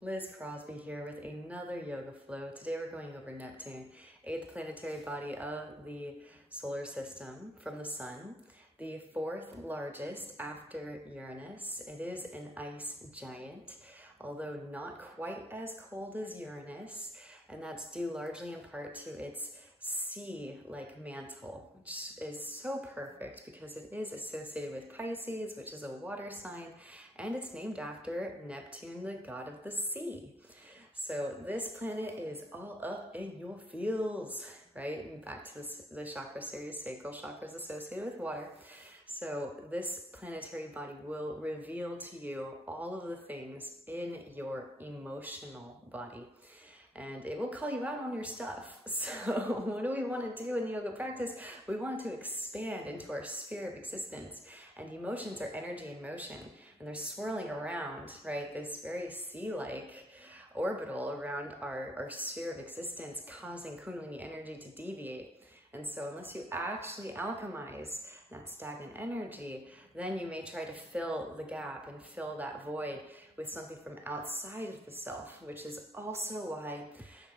Liz Crosby here with another yoga flow. Today we're going over Neptune, 8th planetary body of the solar system from the sun, the 4th largest after Uranus. It is an ice giant, although not quite as cold as Uranus, and that's due largely in part to its sea-like mantle, which is so perfect because it is associated with Pisces, which is a water sign, and it's named after Neptune, the god of the sea. So this planet is all up in your feels, right? And back to the chakra series, sacral chakra is associated with water. So this planetary body will reveal to you all of the things in your emotional body. And it will call you out on your stuff. So what do we want to do in the yoga practice? We want to expand into our sphere of existence. And emotions are energy in motion. And they're swirling around, right? This very sea-like orbital around our sphere of existence, causing kundalini energy to deviate. And so unless you actually alchemize that stagnant energy, then you may try to fill the gap and fill that void with something from outside of the self, which is also why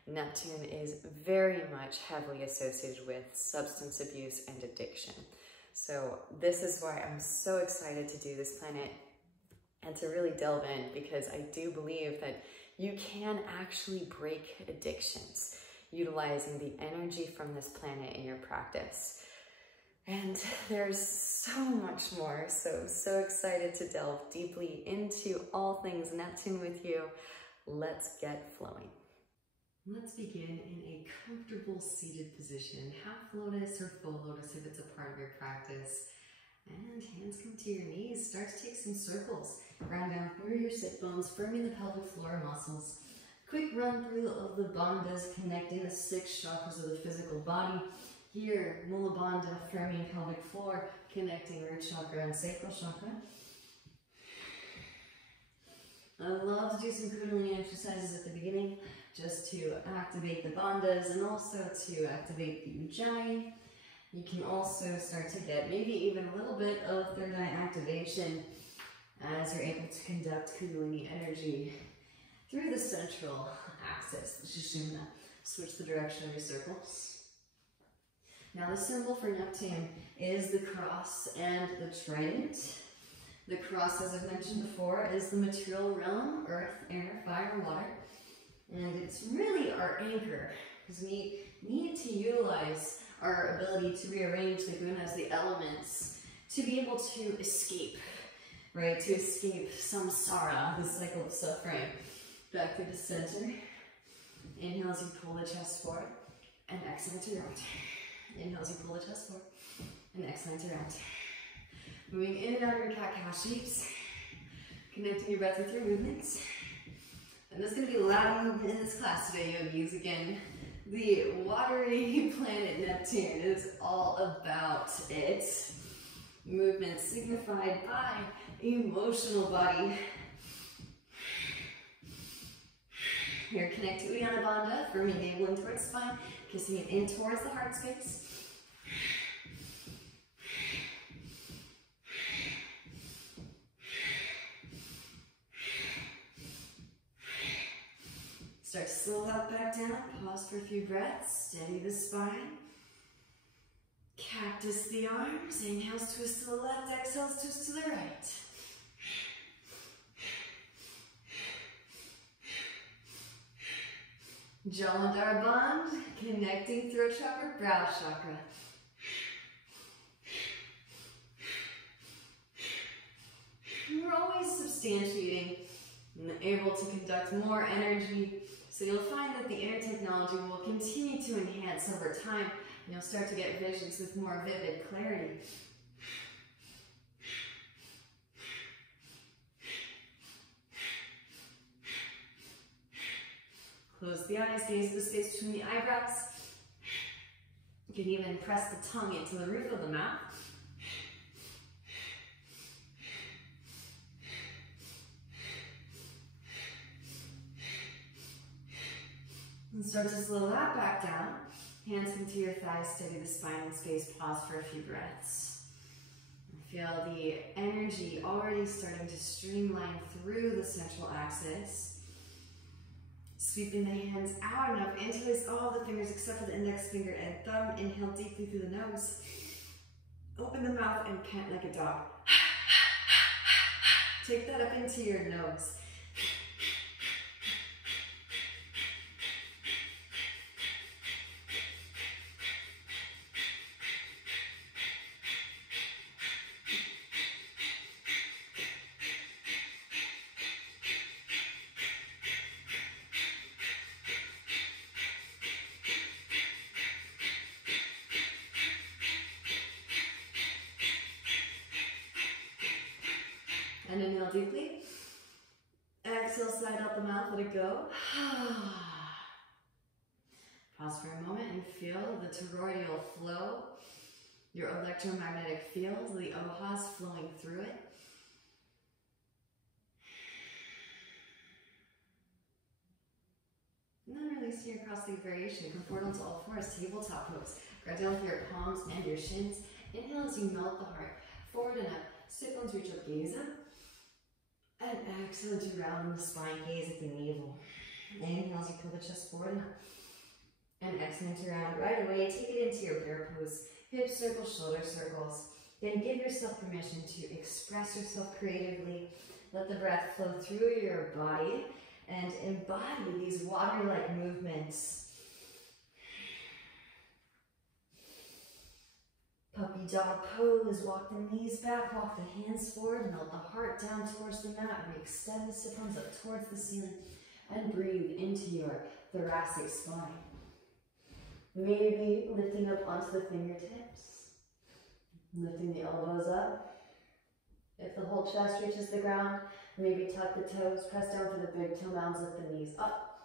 Neptune is very much heavily associated with substance abuse and addiction. So this is why I'm so excited to do this planet and to really delve in, because I do believe that you can actually break addictions utilizing the energy from this planet in your practice. And there's so much more, so excited to delve deeply into all things Neptune with you. Let's get flowing. Let's begin in a comfortable seated position, half lotus or full lotus if it's a part of your practice. And hands come to your knees. Start to take some circles. Ground down through your sit bones, firming the pelvic floor muscles. Quick run through of the bandhas, connecting the 6 chakras of the physical body. Here, Mula Bandha, firming pelvic floor, connecting root chakra and sacral chakra. I love to do some kundalini exercises at the beginning, just to activate the bandhas and also to activate the ujjayi. You can also start to get maybe even a little bit of third eye activation as you're able to conduct kundalini energy through the central axis, the Sushumna. Switch the direction of your circles. Now the symbol for Neptune is the cross and the trident. The cross, as I've mentioned before, is the material realm, earth, air, fire, water. And it's really our anchor, because we need to utilize our ability to rearrange the gunas, the elements, to be able to escape, right? To escape samsara, the cycle of suffering. Back through the center. Inhale as you pull the chest forward, and exhale to round. Inhale as you pull the chest forward, and exhale to round. Moving in and out of your cat-cow shapes, connecting your breath with your movements. And there's going to be a lot of movement in this class today, yogis. Again, the watery planet Neptune is all about it. Movement signified by emotional body. Here, connect to Uddiyana Bandha, firming the navel in towards spine, kissing it in towards the heart space. Start to slow that back down, pause for a few breaths, steady the spine. Cactus the arms, inhales twist to the left, exhales twist to the right. Jalandhara Bandha, connecting throat chakra, brow chakra. We're always substantiating and able to conduct more energy, so you'll find that the inner technology will continue to enhance over time, and you'll start to get visions with more vivid clarity. Close the eyes, gaze the space between the eyebrows. You can even press the tongue into the roof of the mouth. And start to slow that back down. Hands into your thighs, steady the spine and space, pause for a few breaths. Feel the energy already starting to streamline through the central axis. Sweeping the hands out and up. Interlace all the fingers except for the index finger and thumb. Inhale deeply through the nose. Open the mouth and pant like a dog. Take that up into your nose. And inhale deeply. Exhale, slide out the mouth, let it go. Pause for a moment and feel the toroidal flow, your electromagnetic field, the ohas flowing through it. And then release here across the variation. Come forward onto all fours, tabletop pose. Grab down with your palms and your shins. Inhale as you melt the heart. Forward and up. Sit bones reach up, gaze up. And exhale to round the spine, gaze at the navel. Inhale as you pull the chest forward and up. And exhale to round right away. Take it into your bear pose. Hip circles, shoulder circles. Then give yourself permission to express yourself creatively. Let the breath flow through your body and embody these water-like movements. Puppy dog pose, walk the knees back, walk the hands forward, melt the heart down towards the mat, re-extend the sit bones up towards the ceiling, and breathe into your thoracic spine. Maybe lifting up onto the fingertips, lifting the elbows up. If the whole chest reaches the ground, maybe tuck the toes, press down for the big toe mounds, lift the knees up.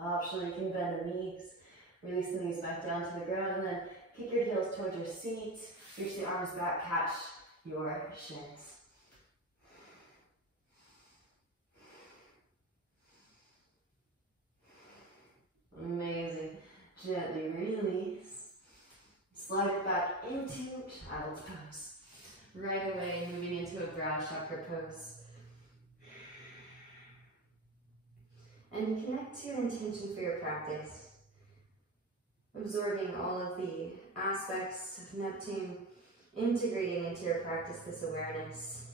Optionally, you can bend the knees. Release the knees back down to the ground and then kick your heels towards your seat. Reach the arms back, catch your shins. Amazing. Gently release. Slide it back into child's pose. Right away, moving into a brow chakra pose. And connect to an intention for your practice. Absorbing all of the aspects of Neptune, integrating into your practice this awareness.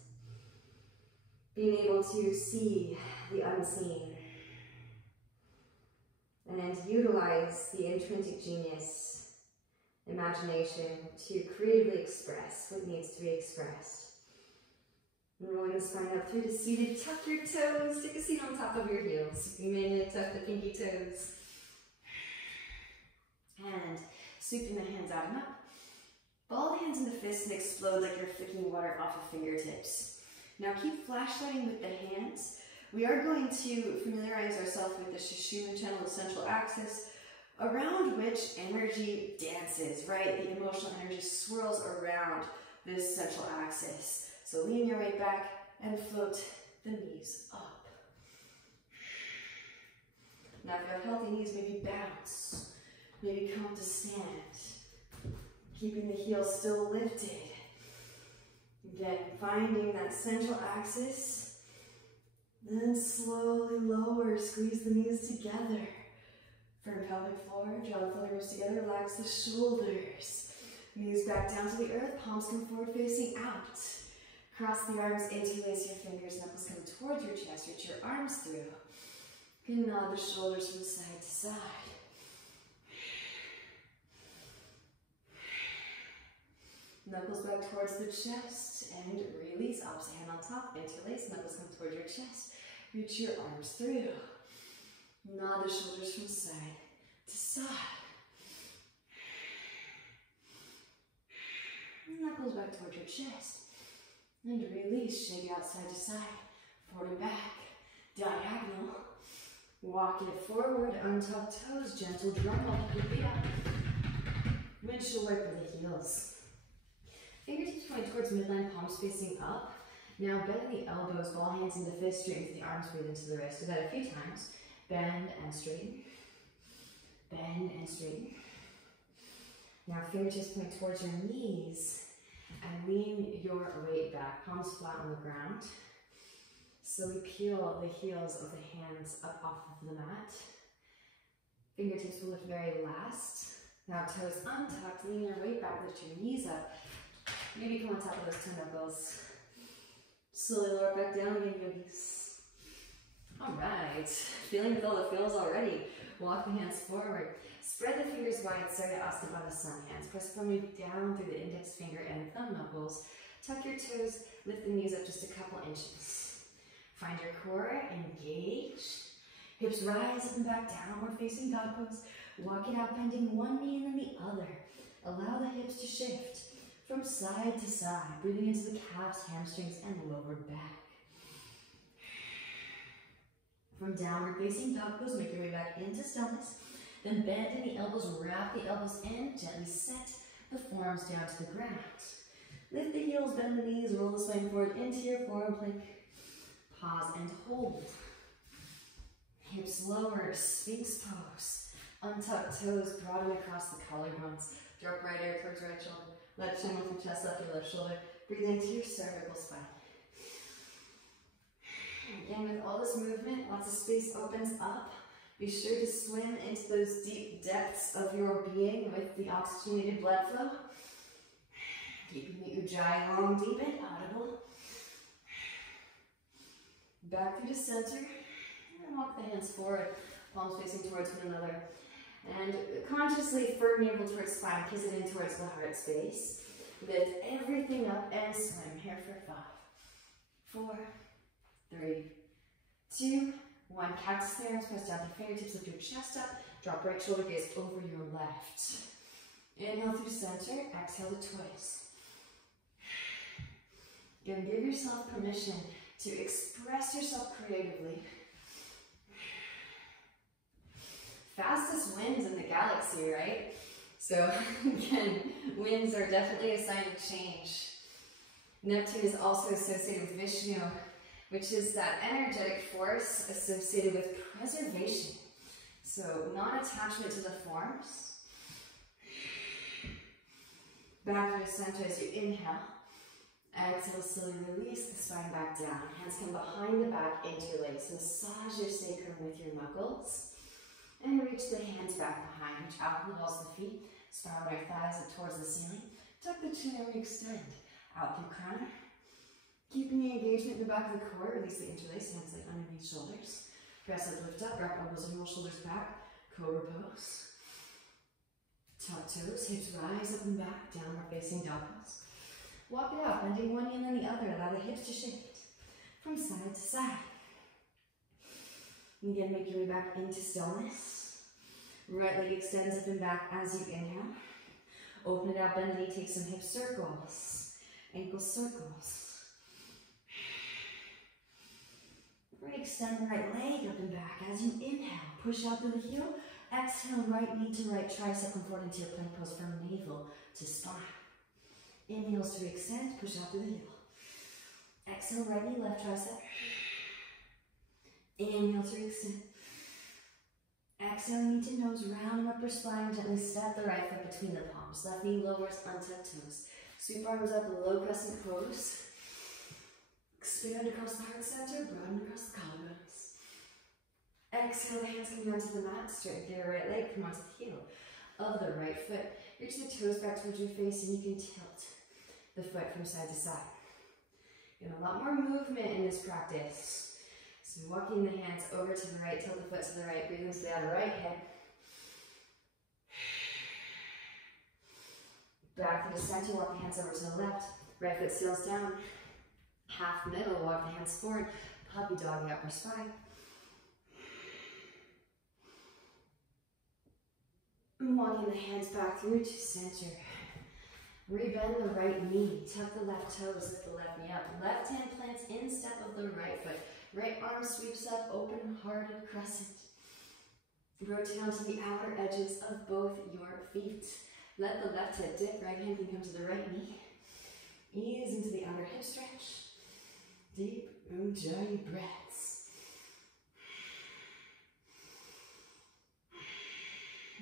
Being able to see the unseen and utilize the intrinsic genius, imagination to creatively express what needs to be expressed. And rolling the spine up through the seated, tuck your toes, take a seat on top of your heels. You may need to tuck the pinky toes. And sweeping the hands out and up. Ball the hands into fists and explode like you're flicking water off of fingertips. Now keep flashlighting with the hands. We are going to familiarize ourselves with the Shishun channel, the central axis, around which energy dances, right? The emotional energy swirls around this central axis. So lean your weight back and float the knees up. Now if you have healthy knees, maybe bounce. Maybe come to stand, keeping the heels still lifted. Again, finding that central axis, then slowly lower, squeeze the knees together. Firm pelvic floor, draw the fingers together, relax the shoulders. Knees back down to the earth, palms come forward facing out. Cross the arms, interlace your fingers, knuckles come towards your chest, reach your arms through. You can nod the shoulders from side to side. Knuckles back towards the chest and release. Opposite hand on top, interlace. Knuckles come towards your chest. Reach your arms through. Nod the shoulders from side to side. Knuckles back towards your chest. And release. Shake out side to side. Forward and back. Diagonal. Walk it forward. Untuck toes. Gentle drum. Up your feet up. Windshield wiper the heels. Fingertips point towards midline, palms facing up. Now bend the elbows, ball hands into fists, straighten the arms, breathe into the wrist. Do that a few times. Bend and straighten. Bend and straighten. Now fingertips point towards your knees and lean your weight back. Palms flat on the ground. So we peel the heels of the hands up off of the mat. Fingertips will lift very last. Now toes untucked, lean your weight back, lift your knees up. Maybe come on top of those toe knuckles. Slowly lower back down again, yogis. All right, feeling with all the feels already. Walk the hands forward. Spread the fingers wide, Surya Astabana sun hands. Press firmly down through the index finger and thumb knuckles. Tuck your toes, lift the knees up just a couple inches. Find your core, engage. Hips rise up and back, downward facing dog pose. Walk it out, bending one knee and then the other. Allow the hips to shift from side to side, breathing into the calves, hamstrings, and lower back. From downward facing dog pose, make your way back into stillness. Then bend in the elbows, wrap the elbows in, gently set the forearms down to the ground. Lift the heels, bend the knees, roll the spine forward into your forearm plank. Pause and hold. Hips lower, Sphinx pose. Untuck toes, broaden across the collarbones. Drop right air towards right shoulder. Left chin with your chest, left your left shoulder. Breathe into your cervical spine. Again, with all this movement, lots of space opens up. Be sure to swim into those deep depths of your being with the oxygenated blood flow. Keeping the ujjayi long, deep and audible. Back through to center. And walk the hands forward, palms facing towards one another. And consciously firm navel towards spine, kiss it in towards the heart space. Lift everything up and swim here for 5, 4, 3, 2, 1. Cactus the arms, press down the fingertips, lift your chest up. Drop right shoulder gaze over your left. Inhale through center, exhale to twist. Again, give yourself permission to express yourself creatively. Fastest winds in the galaxy, right? So again, winds are definitely a sign of change. Neptune is also associated with Vishnu, which is that energetic force associated with preservation. So non-attachment to the forms. Back to the center as you inhale. Exhale, slowly release the spine back down. Hands come behind the back into your legs. Massage your sacrum with your knuckles. And reach the hands back behind. Reach out from the balls of the feet. Spiral your thighs up towards the ceiling. Tuck the chin and extend. Out through crown. Keeping the engagement in the back of the core. Release the interlace. Hands like underneath shoulders. Press up, lift up. Wrap elbows and roll shoulders back. Cobra pose. Tuck toes. Hips rise up and back. Downward facing dog pose. Walk it out. Bending one knee and then the other. Allow the hips to shift from side to side. And again, make your way back into stillness. Right leg extends up and back as you inhale. Open it out, bend the knee, take some hip circles, ankle circles. Extend the right leg up and back as you inhale. Push out through the heel. Exhale, right knee to right tricep, come forward into your plank pose from navel to spine. Inhales to extend, push out through the heel. Exhale, right knee, left tricep. Inhale to extend. Exhale, knee to nose, round upper spine, gently step the right foot between the palms. Left knee lowers, untuck toes. Sweep arms up, low crescent pose. Expand across the heart center, broaden across the collarbones. Exhale, the hands come down to the mat, straighten your right leg, come onto the heel of the right foot. Reach the toes back towards your face and you can tilt the foot from side to side. You know, a lot more movement in this practice. So walking the hands over to the right, tilt the foot to the right, breathe into the outer right hip. Back to the center, walk the hands over to the left. Right foot seals down. Half middle, walk the hands forward. Puppy dog, the upper spine. Walking the hands back through to center. Rebend the right knee. Tuck the left toes, lift the left knee up. Left hand plants in step of the right foot. Right arm sweeps up, open-hearted crescent. Rotate onto the outer edges of both your feet. Let the left hip dip, right hand can come to the right knee. Ease into the outer hip stretch. Deep ujjayi breaths.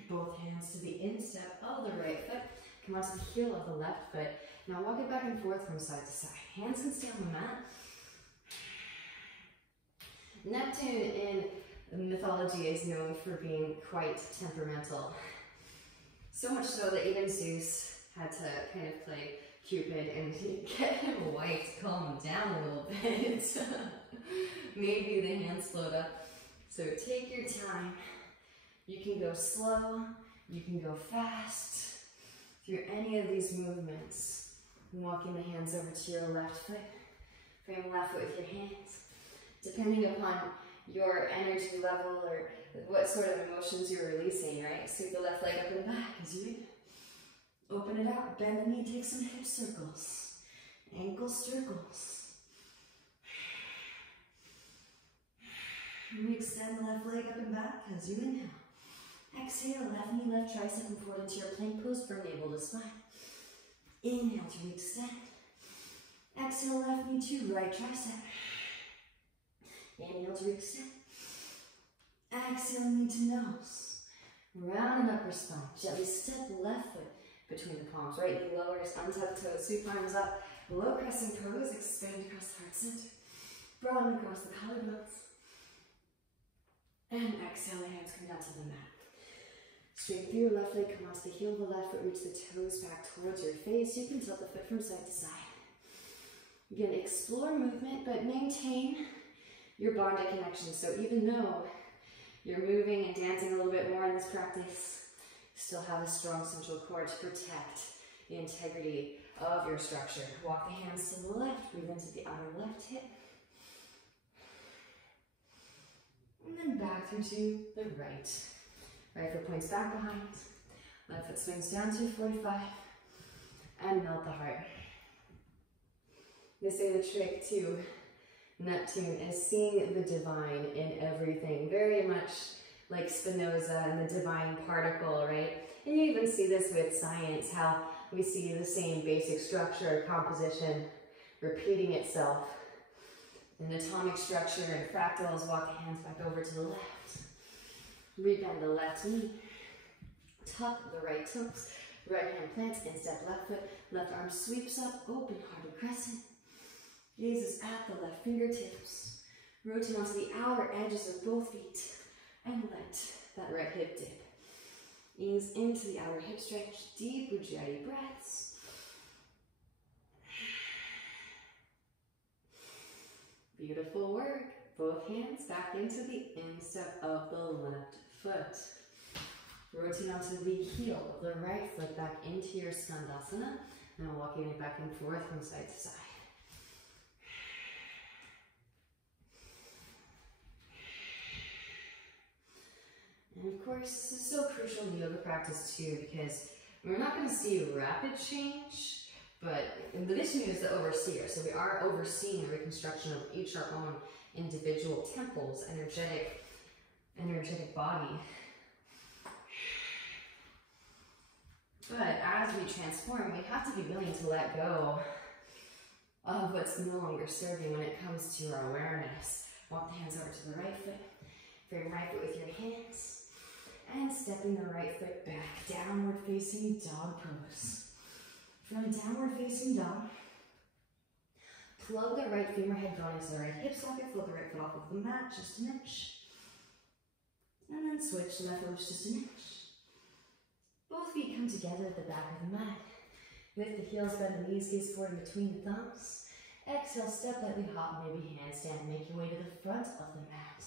Both hands to the instep of the right foot. Come onto the heel of the left foot. Now walk it back and forth from side to side. Hands can stay on the mat. Neptune in mythology is known for being quite temperamental. So much so that even Zeus had to kind of play Cupid and get him a wife to calm him down a little bit. Maybe the hands float up. So take your time. You can go slow, you can go fast through any of these movements. Walking the hands over to your left foot, frame left foot with your hands. Depending upon your energy level or what sort of emotions you're releasing, right? Sweep the left leg up and back as you open it out, bend the knee, take some hip circles, ankle circles. We extend the left leg up and back as you inhale. Exhale, left knee, left tricep, and forward into your plank pose from navel to spine. Inhale to extend. Exhale, left knee to right tricep. Inhale to extend. Exhale, knee to nose. Round and upper spine. Gently step left foot between the palms. Right knee lowers, untucked toes, sweep arms up. Low crescent pose, expand across the heart center. Broaden across the collarbones. And exhale, the hands come down to the mat. Straighten through your left leg, come onto the heel of the left foot, reach the toes back towards your face. You can tilt the foot from side to side. Again, explore movement, but maintain your body connection. So even though you're moving and dancing a little bit more in this practice, still have a strong central core to protect the integrity of your structure. Walk the hands to the left, breathe into the outer left hip. And then back through to the right. Right foot points back behind. Left foot swings down to 45. And melt the heart. They say the trick to Neptune is seeing the divine in everything. Very much like Spinoza and the divine particle, right? And you even see this with science, how we see the same basic structure, composition, repeating itself. An atomic structure and fractals. Walk the hands back over to the left. Rebend the left knee. Tuck the right toes. Right hand plants, instep left foot. Left arm sweeps up, open, hearted crescent. Gazes at the left fingertips. Rotate onto the outer edges of both feet. And let that right hip dip. Ease into the outer hip stretch. Deep Ujjayi breaths. Beautiful work. Both hands back into the instep of the left foot. Rotate onto the heel of the right foot back into your Skandasana. Now walking it back and forth from side to side. And of course, this is so crucial in yoga practice too, because we're not going to see rapid change, but the Vishnu is the overseer, so we are overseeing the reconstruction of each our own individual temples, energetic body. But as we transform, we have to be willing to let go of what's no longer serving when it comes to our awareness. Walk the hands over to the right foot. Frame right foot with your hands. And stepping the right foot back. Downward facing dog pose. From downward facing dog, plug the right femur head going into the right hip socket. Float the right foot off of the mat just an inch. And then switch left foot just an inch. Both feet come together at the back of the mat. Lift the heels, bend the knees, gaze forward in between the thumbs. Exhale, step lightly, hop, maybe handstand. Make your way to the front of the mat.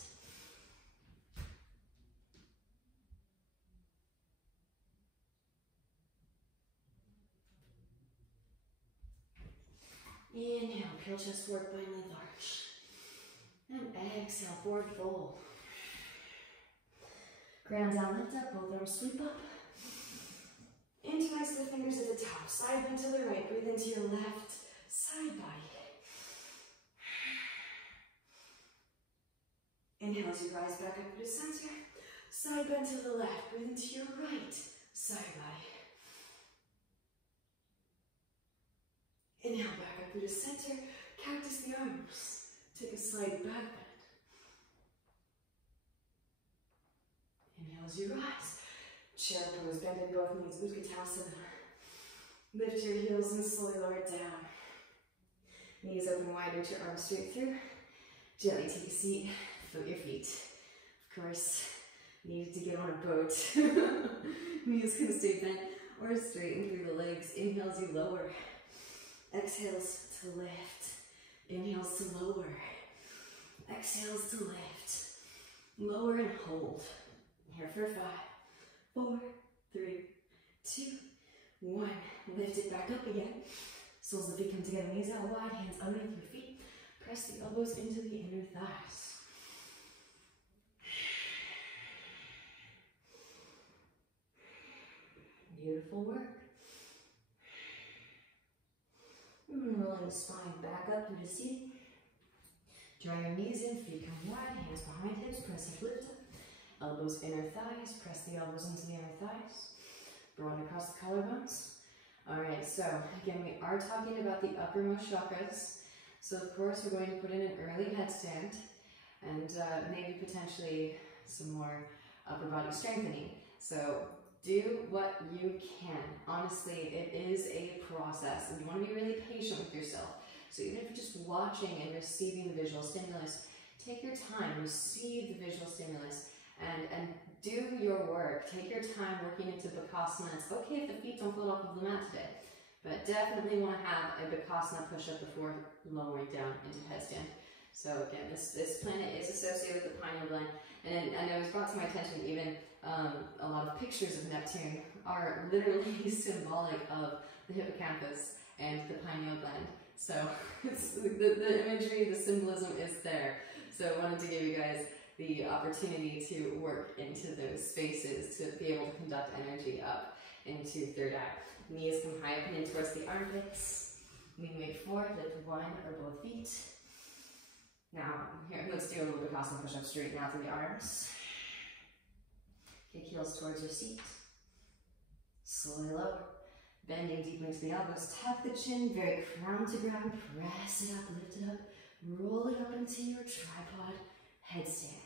Inhale, peel chest forward, bind length arch. And exhale, forward fold. Ground down, lift up, both arms sweep up. Interlace the fingers at the top, side bend to the right, breathe into your left side body. Inhale as you rise back up to center, side bend to the left, breathe into your right side body. Inhale back up to center, cactus the arms, take a slight back bend. Inhale as you rise. Chair pose, bend in both knees, Utkatasana. Lift your heels and slowly lower it down. Knees open wide, reach your arms straight through. Gently take a seat. float your feet. Of course, need to get on a boat. Knees can stay bent or straighten through the legs. Inhales, you lower. Exhales to lift. Inhales to lower. Exhales to lift. Lower and hold. Here for 5, 4, 3, 2, 1. Lift it back up again. Soles of the feet come together. Knees out wide. Hands underneath your feet. Press the elbows into the inner thighs. Beautiful work. Rolling the spine back up through the seating. Draw your knees in, feet come wide, hands behind hips, press and lift up. Elbows inner thighs, press the elbows into the inner thighs. Broaden across the collarbones. Alright, so again, we are talking about the uppermost chakras. So of course, we're going to put in an early headstand and maybe potentially some more upper body strengthening. So do what you can. Honestly, it is a process and you want to be really patient with yourself. So even if you're just watching and receiving the visual stimulus, take your time, receive the visual stimulus and do your work. Take your time working into Bakasana. It's okay if the feet don't float off of the mat today, but definitely want to have a Bakasana push-up before lowering down into headstand. So again, this planet is associated with the pineal gland, and it was brought to my attention even a lot of pictures of Neptune are literally symbolic of the hippocampus and the pineal gland. So it's, the imagery, the symbolism is there. So I wanted to give you guys the opportunity to work into those spaces to be able to conduct energy up into third eye. Knees come high up and in towards the armpits. Lean weight forward, lift one or both feet. Now, here, let's do a little Bakasana push-up. Straighten out through the arms. Kick heels towards your seat. Slowly lower. Bending deep into the elbows. Tuck the chin, very crown to ground. Press it up, lift it up. Roll it up into your tripod headstand.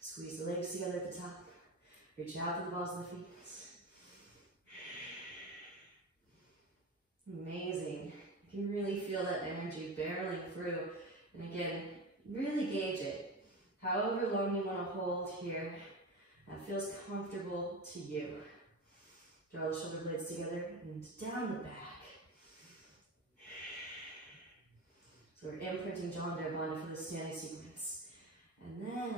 Squeeze the legs together at the top. Reach out to the balls of the feet. Amazing. You can really feel that energy barreling through. And again, really gauge it. However long you want to hold here, that feels comfortable to you. Draw the shoulder blades together and down the back. So we're imprinting John Bond for the standing sequence. And then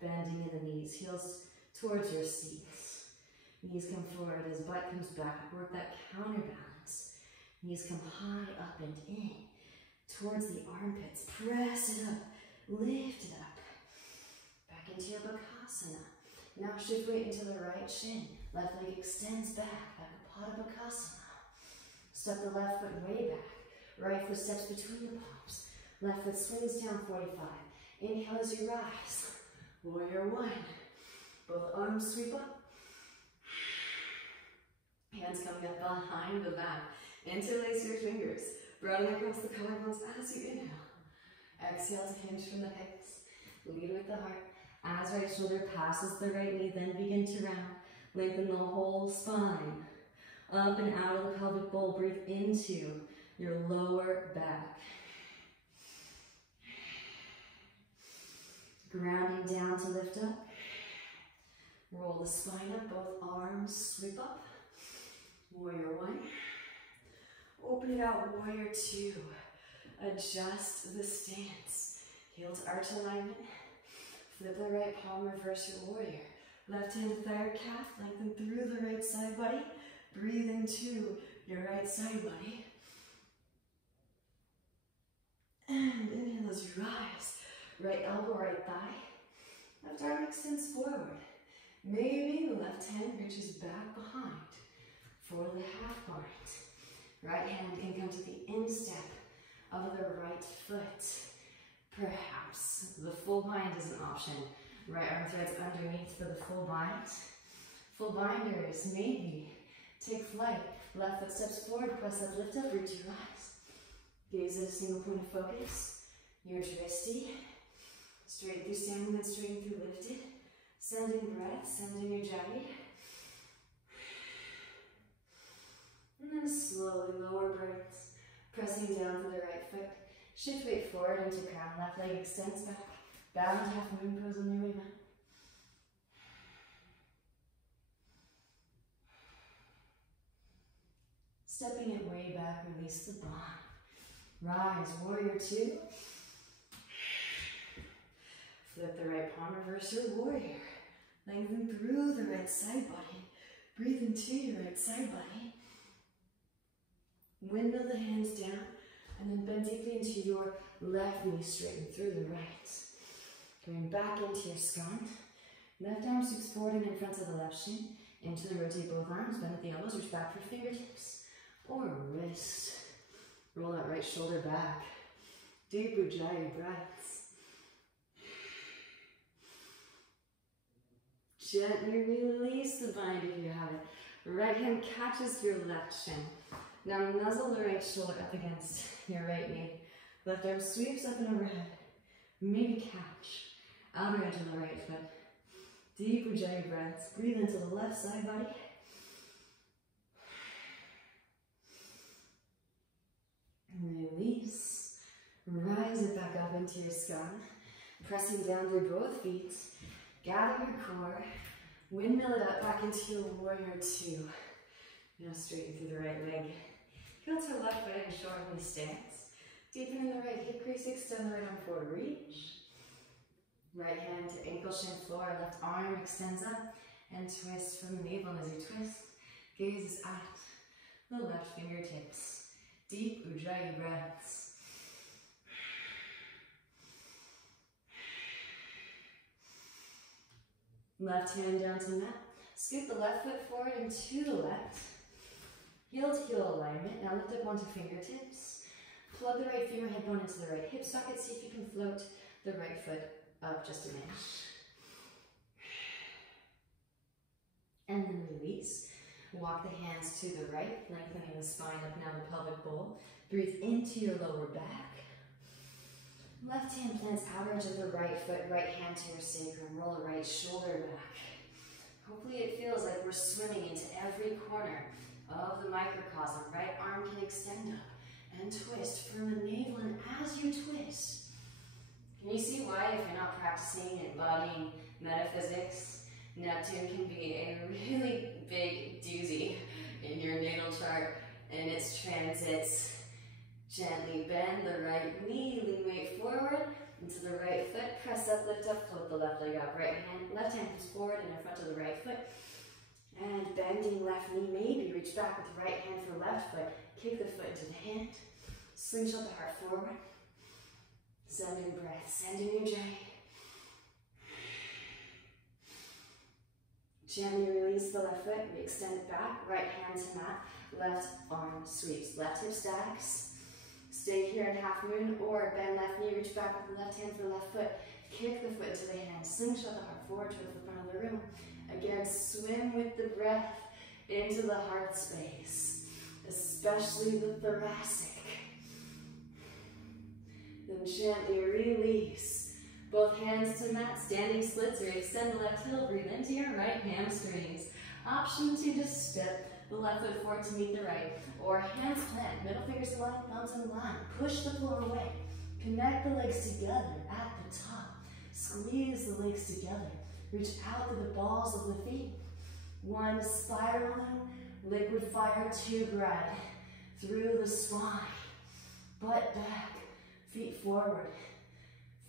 bending in the knees, heels towards your seats. Knees come forward as butt comes back. Work that counterbalance. Knees come high up and in. Towards the armpits, press it up, lift it up. Back into your Bakasana. Now shift weight into the right shin. Left leg extends back like a Pada Bakasana. Step the left foot way back. Right foot steps between the palms. Left foot swings down 45. Inhale as you rise. Warrior one. Both arms sweep up. Hands coming up behind the back. Interlace your fingers. Broaden across the collarbones as you inhale. Exhale to hinge from the hips. Lead with the heart. As right shoulder passes the right knee, then begin to round. Lengthen the whole spine. Up and out of the pelvic bowl. Breathe into your lower back. Grounding down to lift up. Roll the spine up. Both arms sweep up. Warrior one. Open it out, warrior two. Adjust the stance. Heel to arch alignment. Flip the right palm, reverse your warrior. Left hand third calf, lengthen through the right side body. Breathe into your right side body. And inhale as you rise. Right elbow, right thigh. Left arm extends forward. Maybe the left hand reaches back behind for the half bind. Right hand can come to the instep of the right foot. Perhaps the full bind is an option. Right arm threads underneath for the full bind. Full binders, maybe. Take flight. Left foot steps forward, press up, lift up, reach your eyes. Gaze at a single point of focus. Your drishti. Straight through standing, then straight through lifted. Sending breath, sending your jari. And then slowly lower breaths, pressing down for the right foot. Shift weight forward into crown, left leg extends back. Bound half moon pose on your way back. Stepping it way back, release the bond. Rise, warrior two. Flip the right palm, reverse your warrior. Lengthen through the right side body. Breathe into your right side body. Windmill the hands down, and then bend deeply into your left knee, straighten through the right. Going back into your scone. Left arm sweeps forward and in front of the left shin. Into the rotate both arms, bend at the elbows, reach back for fingertips or wrist. Roll that right shoulder back. Deep Ujjayi breaths. Gently release the bind if you have it. Right hand catches your left shin. Now nuzzle the right shoulder up against your right knee. Left arm sweeps up and overhead. Maybe catch. Outer edge of the right foot. Deep Ujjayi breaths. Breathe into the left side body. Release. Rise it back up into your scone. Pressing down through both feet. Gather your core. Windmill it up back into your warrior two. Now straighten through the right leg. Heel to left foot in short knee stance. Deepen in the right hip crease. Extend the right arm forward. Reach. Right hand to ankle, shin, floor. Left arm extends up and twist from the navel. And as you twist, gaze is at the left fingertips. Deep Ujjayi breaths. Left hand down to mat. Scoop the left foot forward and to the left. Heel to heel alignment. Now lift up onto fingertips. Plug the right femur head bone into the right hip socket. See if you can float the right foot up just an inch. And then release. Walk the hands to the right, lengthening the spine up now the pelvic bowl. Breathe into your lower back. Left hand plants outer edge of the right foot, right hand to your sacrum. Roll the right shoulder back. Hopefully it feels like we're swimming into every corner of the microcosm. Right arm can extend up and twist from the navel, and as you twist, can you see why, if you're not practicing embodying metaphysics, Neptune can be a really big doozy in your natal chart and its transits? Gently bend the right knee, lean weight forward into the right foot, press up, lift up, float the left leg up, left hand comes forward and in front of the right foot. And bending left knee, maybe reach back with the right hand for left foot, kick the foot into the hand, slingshot the heart forward. Sending breath, sending your Ujjayi. Gently release the left foot, re-extend it back, right hand to mat, left arm sweeps, left hip stacks. Stay here in half moon or bend left knee, reach back with the left hand for left foot, kick the foot into the hand, slingshot the heart forward toward the front of the room. Again, swim with the breath into the heart space, especially the thoracic. Then gently release. Both hands to mat, standing splits, or extend the left heel, breathe into your right hamstrings. Option to just step the left foot forward to meet the right, or hands plant, middle fingers in line, thumbs in line. Push the floor away. Connect the legs together at the top. Squeeze the legs together. Reach out to the balls of the feet. One, spiraling, liquid fire, two, breath through the spine. Butt back, feet forward.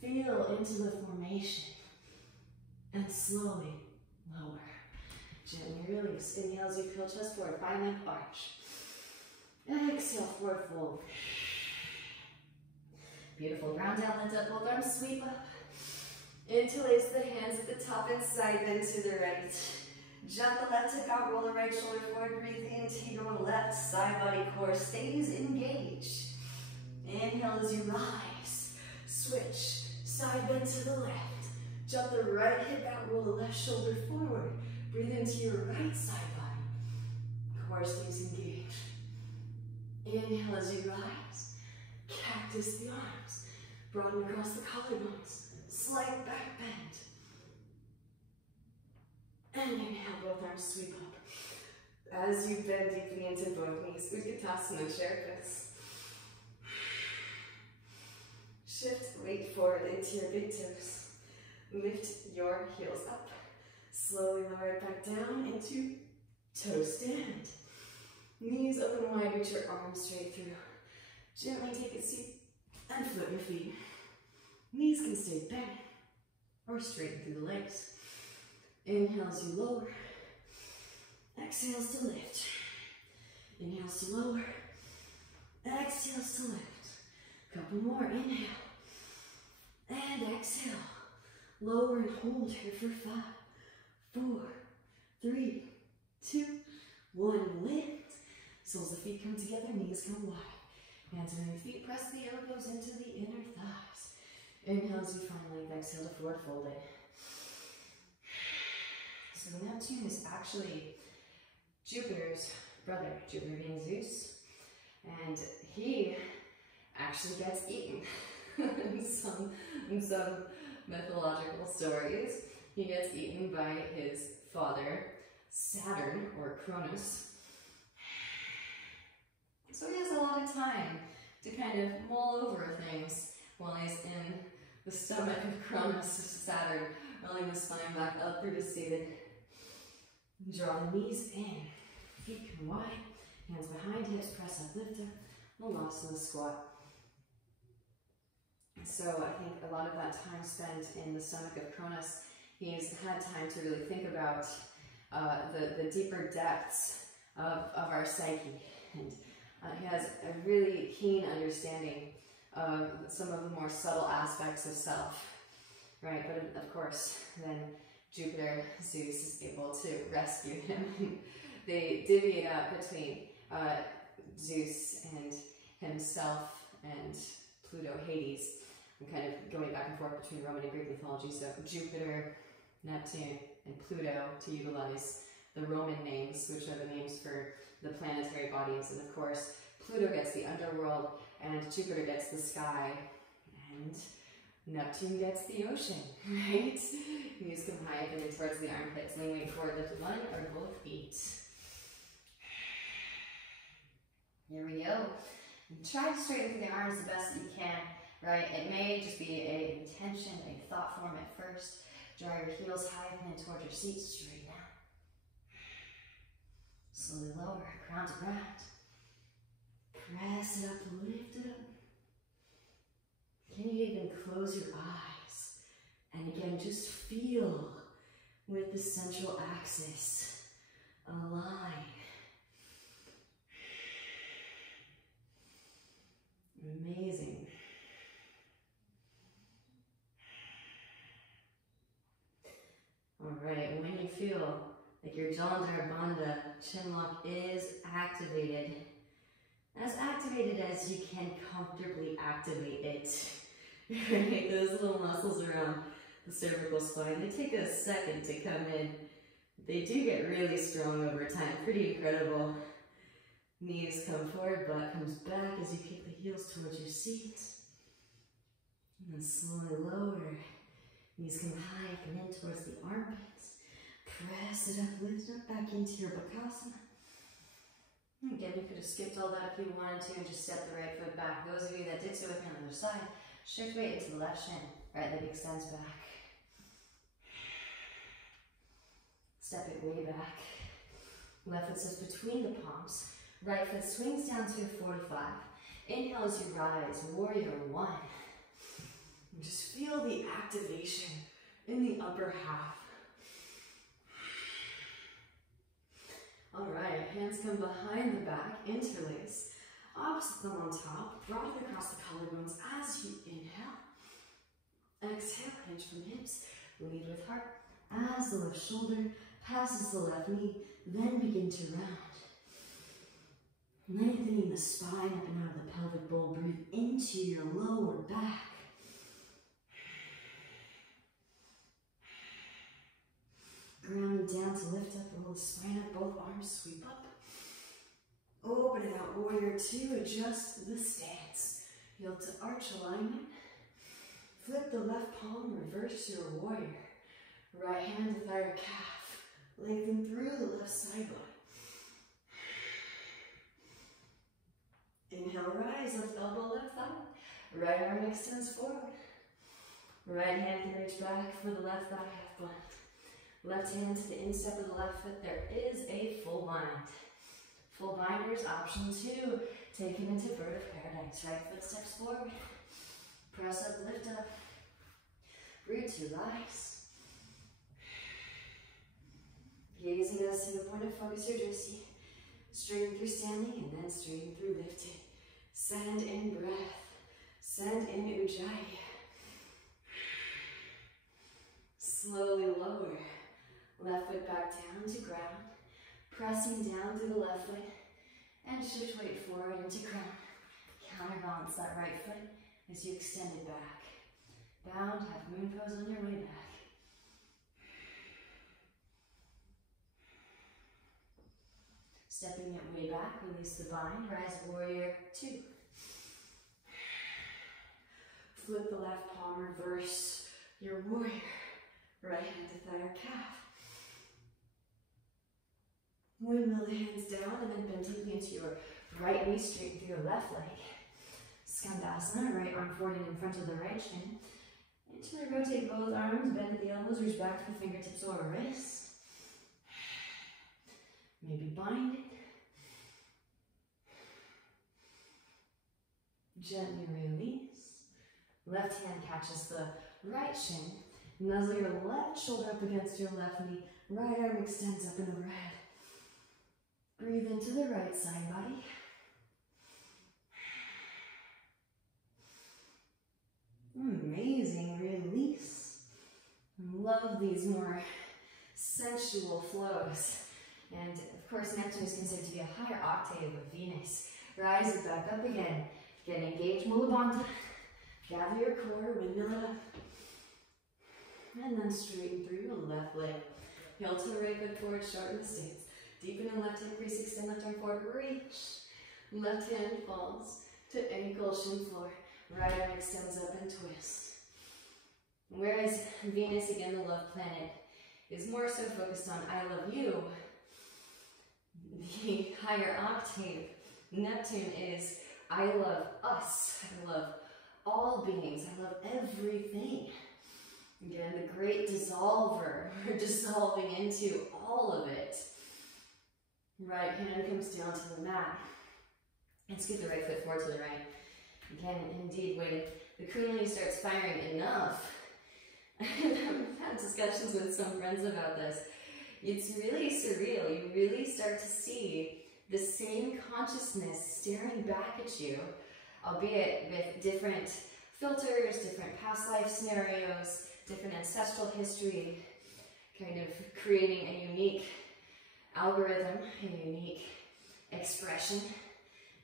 Feel into the formation and slowly lower. Gently release. Inhale as you peel chest forward, find neck arch. Exhale, forward fold. Beautiful. Ground down, lift up, both arms sweep up. Interlace the hands at the top and side bend to the right. Jump the left hip out, roll the right shoulder forward, breathe into your left side body core. Stays engaged. Inhale as you rise. Switch. Side bend to the left. Jump the right hip out, roll the left shoulder forward. Breathe into your right side body. Core stays engaged. Inhale as you rise. Cactus the arms. Broaden across the collarbones. Slight back bend. And inhale, both arms sweep up. As you bend deeply into both knees, Utkatasana, chair pose. Shift weight forward into your big toes. Lift your heels up. Slowly lower it back down into toe stand. Knees open wide, reach your arms straight through. Gently take a seat and flip your feet. Knees can stay bent or straighten through the legs. Inhales, you lower. Exhales to lift. Inhales to lower. Exhales to lift. Couple more. Inhale. And exhale. Lower and hold here for 5, 4, 3, 2, 1. Lift. Soles of the feet come together, knees come wide. Hands on your feet, press the elbows into the inner thighs. Inhale as you find length, exhale to forward fold it. So Neptune is actually Jupiter's brother, Jupiter being Zeus. And he actually gets eaten in some mythological stories. He gets eaten by his father, Saturn, or Cronus. So he has a lot of time to kind of mull over things while he's in the stomach of Cronus, Saturn, rolling the spine back up through the seated. Draw the knees in, feet come wide, hands behind hips, press up, lift up, Malasana squat. So I think a lot of that time spent in the stomach of Cronus, he's had time to really think about the deeper depths of our psyche. And he has a really keen understanding of some of the more subtle aspects of self, right? But of course, then Jupiter, Zeus, is able to rescue him. They divvy it up between Zeus and himself and Pluto, Hades. I'm kind of going back and forth between Roman and Greek mythology. So Jupiter, Neptune, and Pluto, to utilize the Roman names, which are the names for the planetary bodies. And of course, Pluto gets the underworld, and Jupiter gets the sky, and Neptune gets the ocean, right? Knees come high, bending towards the armpits, leaning forward, lift one or both feet. Here we go. And try to straighten through the arms the best that you can, right? It may just be an intention, a thought form at first. Draw your heels high, bend towards your seat, straight down. Slowly lower, crown to ground. Press it up, lift it up. Can you even close your eyes? And again, just feel with the central axis. Align. Amazing. All right, when you feel like your Jalandhara Bandha chin lock is activated as you can comfortably activate it. Right? Those little muscles around the cervical spine, they take a second to come in. They do get really strong over time, pretty incredible. Knees come forward, butt comes back as you kick the heels towards your seat. And then slowly lower. Knees come high, come in towards the armpits. Press it up, lift it up back into your Bakasana. Again, you could have skipped all that if you wanted to and just step the right foot back. Those of you that did so with me on the other side, shift weight into the left shin. Right leg extends back. Step it way back. Left foot sits between the palms. Right foot swings down to a 45. Inhale as you rise, warrior one. And just feel the activation in the upper half. All right, hands come behind the back, interlace. Opposite thumb on top, broad it across the collarbones as you inhale. Exhale, hinge from hips, lead with heart. As the left shoulder passes the left knee, then begin to round. Lengthening the spine up and out of the pelvic bowl, breathe into your lower back. Grounding down to lift up, roll the spine up, both arms sweep up. Open it out, warrior two, adjust the stance. Heel to arch alignment. Flip the left palm, reverse your warrior. Right hand to thigh or calf. Lengthen through the left side body. Inhale, rise, left elbow, left thigh. Right arm extends forward. Right hand can reach back for the left thigh half blunt. Left hand to the instep of the left foot. There is a full bind. Full binders, option 2. Take it into bird of paradise. Right foot steps forward. Press up, lift up. Breathe to rise. Gazing us to the point of focus or drishti. Straighten through standing and then straighten through lifting. Send in breath. Send in ujjayi. Slowly lower. Left foot back down to ground. Pressing down through the left foot. And shift weight forward into crown. Counterbalance that right foot as you extend it back. Bound, half moon pose on your way back. Stepping it way back, release the bind, rise warrior 2. Flip the left palm, reverse your warrior. Right hand to thigh or calf. Windmill the hands down and then bend deeply into your right knee, straighten through your left leg. Skandasana, right arm forward and in front of the right shin. Into rotate both arms, bend at the elbows, reach back to the fingertips or wrists. Maybe bind it. Gently release. Left hand catches the right shin. Nuzzle your left shoulder up against your left knee. Right arm extends up and overhead. Breathe into the right side body. Amazing release. Love these more sensual flows. And of course, Neptune is considered to be a higher octave of Venus. Rise it back up again. Get engaged, Mula Bandha. Gather your core, windmill it up. And then straighten through your left leg. Heel to the right foot forward, shorten the stance. Deepen in left hip crease, extend left arm forward, reach. Left hand falls to ankle, shin floor. Right arm extends up and twist. Whereas Venus, again the love planet, is more so focused on I love you, the higher octave, Neptune is I love us, I love all beings, I love everything. Again, the great dissolver, we're dissolving into all of it. Right hand comes down to the mat. And scoot the right foot forward to the right. Again, indeed, when the kundalini starts firing enough, I've had discussions with some friends about this, it's really surreal. You really start to see the same consciousness staring back at you, albeit with different filters, different past life scenarios, different ancestral history, kind of creating a unique algorithm, a unique expression.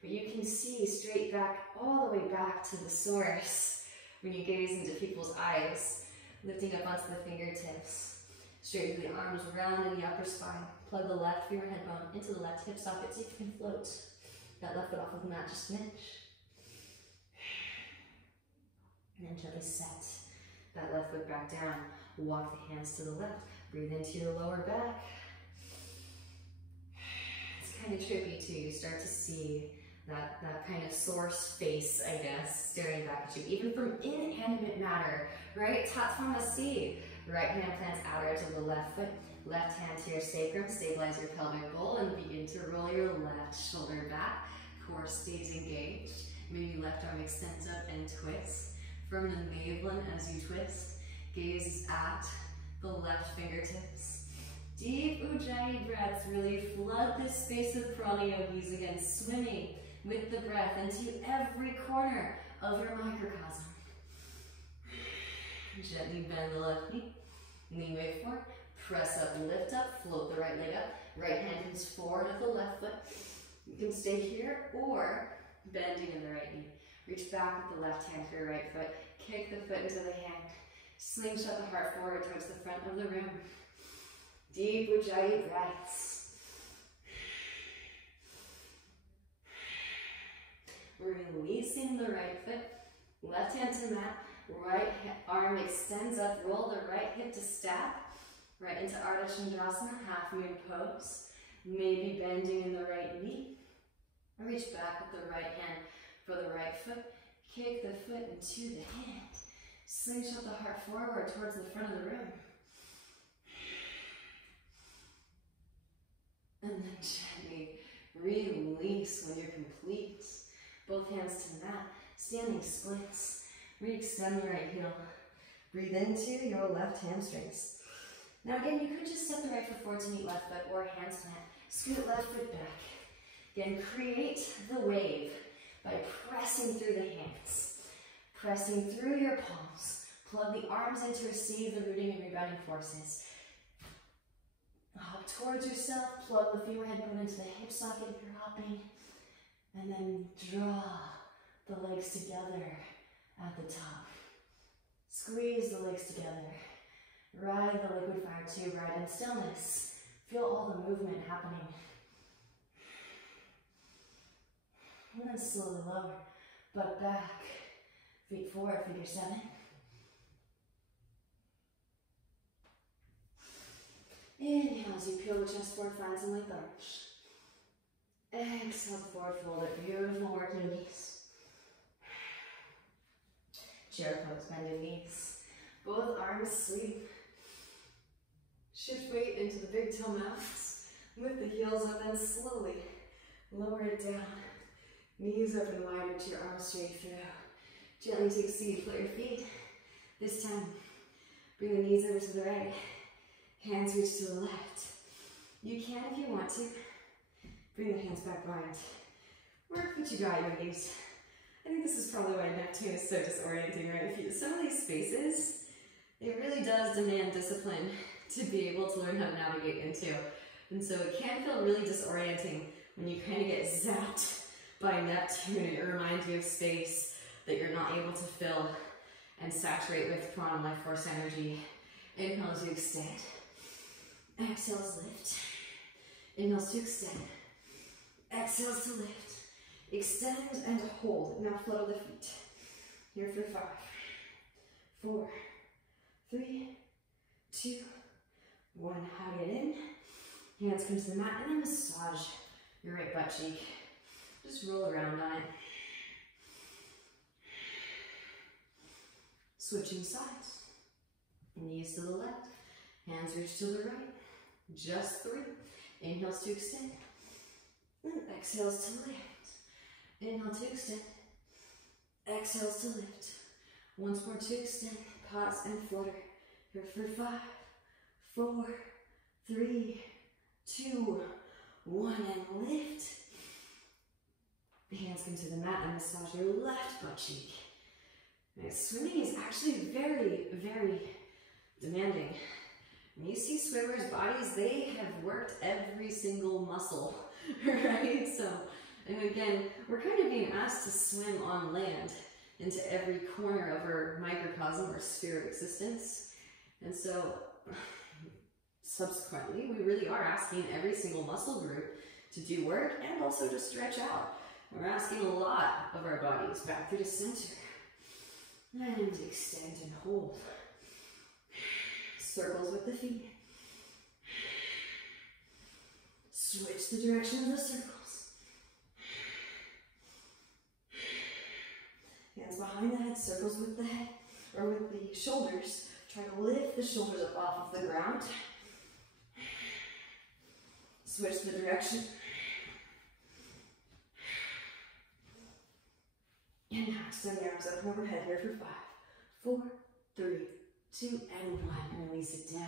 But you can see straight back, all the way back to the source when you gaze into people's eyes, lifting up onto the fingertips. Straighten the arms around in the upper spine. Plug the left femur head bone into the left hip socket so you can float that left foot off of the mat just an inch. And then gently set that left foot back down. Walk the hands to the left. Breathe into your lower back. It's kind of trippy too. You start to see that kind of source face, I guess, staring back at you, even from inanimate matter, right? Tattvamasi. Right hand plants outer edge of the left foot. Left hand to your sacrum. Stabilize your pelvic bowl and begin to roll your left shoulder back. Core stays engaged. Maybe left arm extends up and twists. From the navelin as you twist, gaze at the left fingertips. Deep ujjayi breaths really flood this space of prana yogis, again swimming with the breath into every corner of your microcosm. Gently bend the left knee, lean way forward, press up, lift up, float the right leg up. Right hand comes forward with the left foot. You can stay here or bending in the right knee. Reach back with the left hand for your right foot. Kick the foot into the hand. Slingshot the heart forward towards the front of the room. Deep ujjayi breaths. Releasing the right foot. Left hand to mat. Right arm extends up. Roll the right hip to step. Right into Ardha Chandrasana, half moon pose. Maybe bending in the right knee. Reach back with the right hand for the right foot. Kick the foot into the hand. Slingshot the heart forward towards the front of the room. And then gently release when you're complete. Both hands to the mat, standing splits. Re-extend the right heel. Breathe into your left hamstrings. Now again, you could just step the right foot forward to meet left foot or hands plant. Scoot left foot back. Again, create the wave by pressing through the hands. Pressing through your palms. Plug the arms in to receive the rooting and rebounding forces. Hop towards yourself, plug the femur head bone into the hip socket if you're hopping, and then draw the legs together at the top. Squeeze the legs together. Ride the liquid fire tube, ride in stillness. Feel all the movement happening. And then slowly lower, butt back, feet forward, figure 7. Inhale as you peel the chest forward, find some length arch. Exhale, forward fold it. Beautiful work in knees. Chair pose, bend your knees. Both arms sweep. Shift weight into the big toe mounts. Lift the heels up and slowly lower it down. Knees open wide, reach your arms straight through. Gently take a seat, float your feet. This time, bring the knees over to the right. Hands reach to the left. You can, if you want to, bring the hands back behind. Work what you got, yogis. I think this is probably why Neptune is so disorienting, right? Some of these spaces, it really does demand discipline to be able to learn how to navigate into. And so it can feel really disorienting when you kind of get zapped by Neptune. It reminds you of space that you're not able to fill and saturate with prana, life force energy. Inhale as you extend. Exhales, lift. Inhales to extend. Exhales to lift. Extend and hold. Now flow the feet. Here for 5, 4, 3, 2, 1. Hug it in. Hands come to the mat and then massage your right butt cheek. Just roll around on it. Switching sides. Knees to the left. Hands reach to the right. Just 3. Inhales to extend. And exhales to lift. Inhale to extend. Exhales to lift. Once more to extend. Pause and flutter. Here for 5, 4, 3, 2, 1. And lift. Hands come to the mat and massage your left butt cheek. Right, swimming is actually very, very demanding. When you see swimmers' bodies, they have worked every single muscle, right? So, and again, we're kind of being asked to swim on land into every corner of our microcosm or sphere of existence. And so, subsequently, we really are asking every single muscle group to do work and also to stretch out. We're asking a lot of our bodies back through the center. And extend and hold. Circles with the feet. Switch the direction of the circles. Hands behind the head, circles with the head, or with the shoulders. Try to lift the shoulders up off of the ground. Switch the direction. And now extend the arms up overhead here for 5, 4, 3, 2, and 1. And release it down.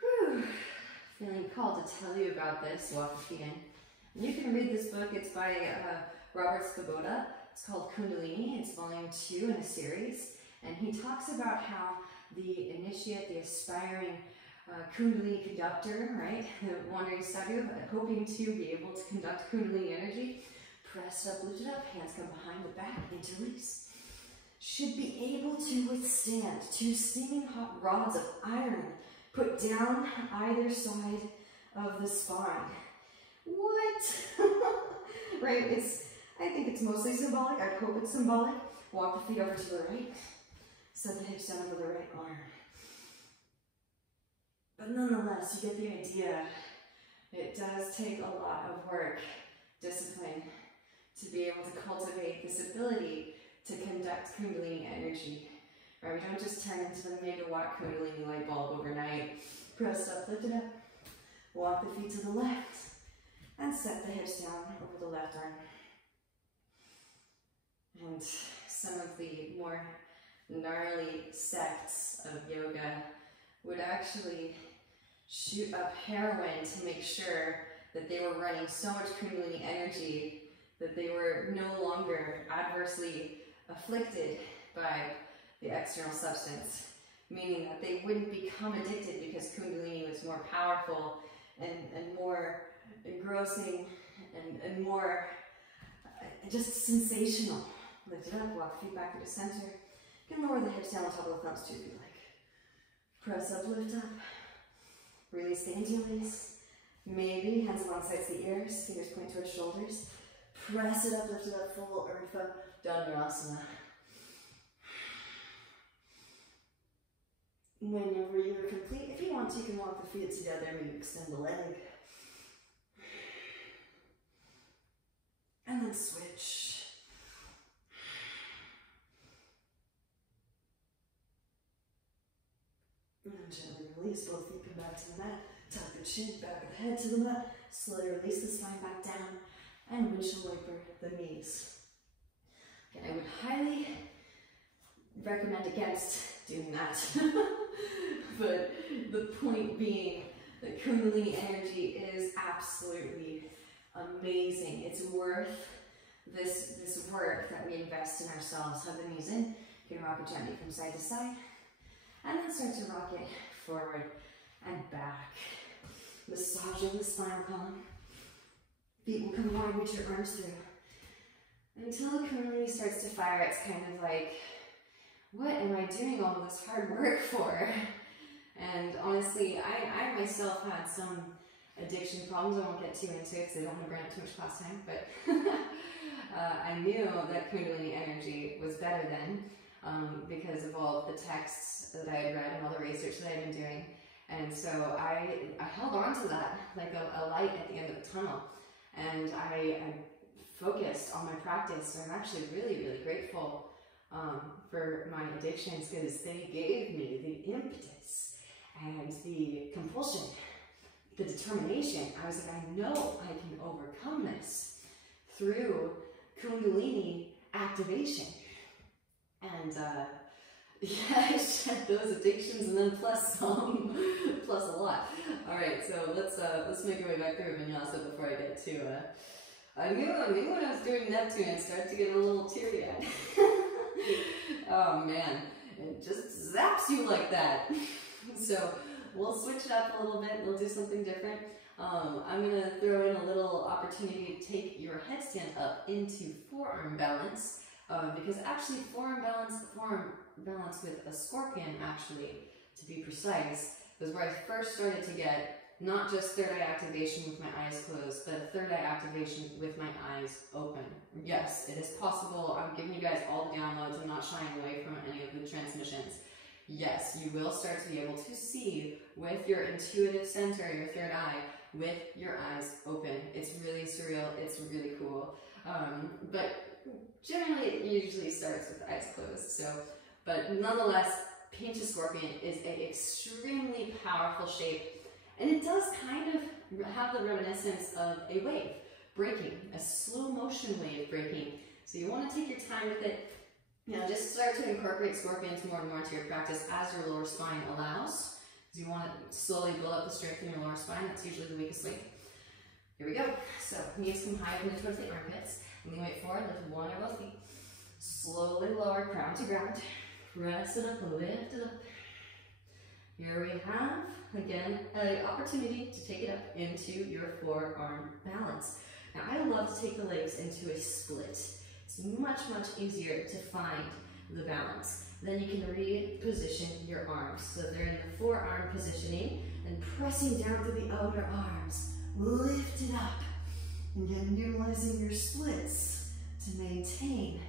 Whew. Feeling called to tell you about this. Walk the feet in. And you can read this book. It's by Robert Svoboda. It's called Kundalini. It's volume 2 in a series. And he talks about how the initiate, the aspiring Kundalini conductor, right? The wandering sadhu, hoping to be able to conduct Kundalini energy. Press up, lift it up, hands come behind the back, interlace. Should be able to withstand 2 steaming hot rods of iron put down either side of the spine. What? Right, I think it's mostly symbolic. I hope it's symbolic. Walk the feet over to the right. Set the hips down over the right arm. But nonetheless, you get the idea. It does take a lot of work, discipline, to be able to cultivate this ability to conduct Kundalini energy. Right, we don't just turn into the megawatt kundalini light bulb overnight. Press up, lift it up. Walk the feet to the left. And set the hips down over the left arm. And some of the more gnarly sects of yoga would actually shoot up heroin to make sure that they were running so much kundalini energy that they were no longer adversely afflicted by the external substance, meaning that they wouldn't become addicted because kundalini was more powerful and more engrossing and more just sensational. Lift it up, walk feet back into center. You can lower the hips down on top of the thumbs too if you like. Press up, lift up. Release the interlace. Maybe hands alongside the ears, fingers point towards shoulders. Press it up, lift it up, full Urdhva Dhanurasana. Whenever you're complete, if you want to, you can walk the feet together, maybe extend the leg. And then switch. And then gently release, both feet come back to the mat. Tuck the chin, back of the head to the mat. Slowly release the spine back down. And windshield wiper the knees. Okay, I would highly recommend against doing that. But the point being that kundalini energy is absolutely amazing. It's worth this work that we invest in ourselves. Hug the knees in. You can rock it gently from side to side. And then start to rock it forward and back. Massaging the spinal column. Feet will come wide, reach your arms through. Until the kundalini starts to fire, it's kind of like, what am I doing all this hard work for? And honestly, I myself had some addiction problems I won't get too into because I don't want to burn up too much class time, but I knew that kundalini energy was better then because of all of the texts that I had read and all the research that I had been doing. And so I held on to that like a light at the end of the tunnel. And I focused on my practice. So I'm actually really, really grateful for my addictions because they gave me the impetus and the compulsion, the determination. I was like, I know I can overcome this through kundalini activation. And yeah, I shed those addictions and then plus some, plus a lot. All right, so let's make our way back through vinyasa before I get to. I knew when I was doing Neptune, I'd start to get a little teary-eyed. Oh man, it just zaps you like that. So we'll switch it up a little bit. We'll do something different. I'm gonna throw in a little opportunity to take your headstand up into forearm balance. Because actually forearm balance with a scorpion, actually, to be precise, was where I first started to get not just third eye activation with my eyes closed, but third eye activation with my eyes open. Yes, it is possible. I'm giving you guys all the downloads. I'm not shying away from any of the transmissions. Yes, you will start to be able to see with your intuitive center, your third eye, with your eyes open. It's really surreal. It's really cool. But generally, it usually starts with eyes closed. So, but nonetheless, pinch a scorpion is an extremely powerful shape, and it does kind of have the reminiscence of a wave breaking, a slow motion wave breaking. So you want to take your time with it. Now, just start to incorporate scorpions more and more into your practice as your lower spine allows. Because you want to slowly build up the strength in your lower spine. That's usually the weakest link. Here we go. So knees come high up towards the armpits. Lean weight forward, lift one or both feet. Slowly lower, crown to ground. Press it up, lift it up. Here we have, again, an opportunity to take it up into your forearm balance. Now, I love to take the legs into a split. It's much, much easier to find the balance. Then you can reposition your arms. So they're in the forearm positioning and pressing down through the outer arms. Lift it up. And again, utilizing your splits to maintain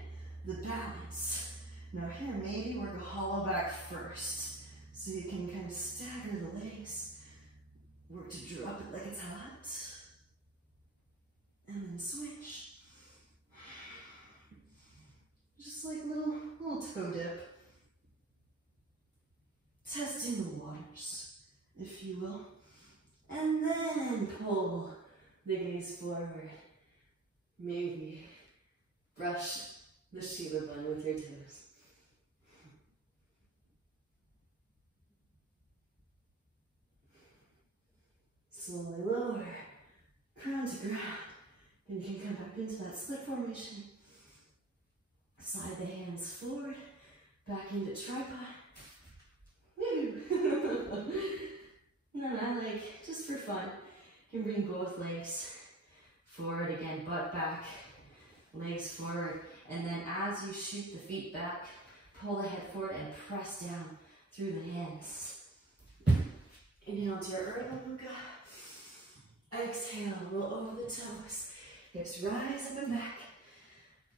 the balance. Now here, maybe work a hollow back first. So you can kind of stagger the legs. Work to drop it like it's hot. And then switch. Just like little toe dip. testing the waters, if you will. And then pull the gaze forward. Maybe brush the Shiva bun with your toes. Slowly lower, crown to ground. And you can come back into that split formation. Slide the hands forward, back into tripod. Woo! And then I like, just for fun, you can bring both legs forward again, butt back, legs forward. And then as you shoot the feet back, pull the head forward and press down through the hands. Inhale to your Urdhva Mukha. Exhale, roll over the toes. Hips rise up and back.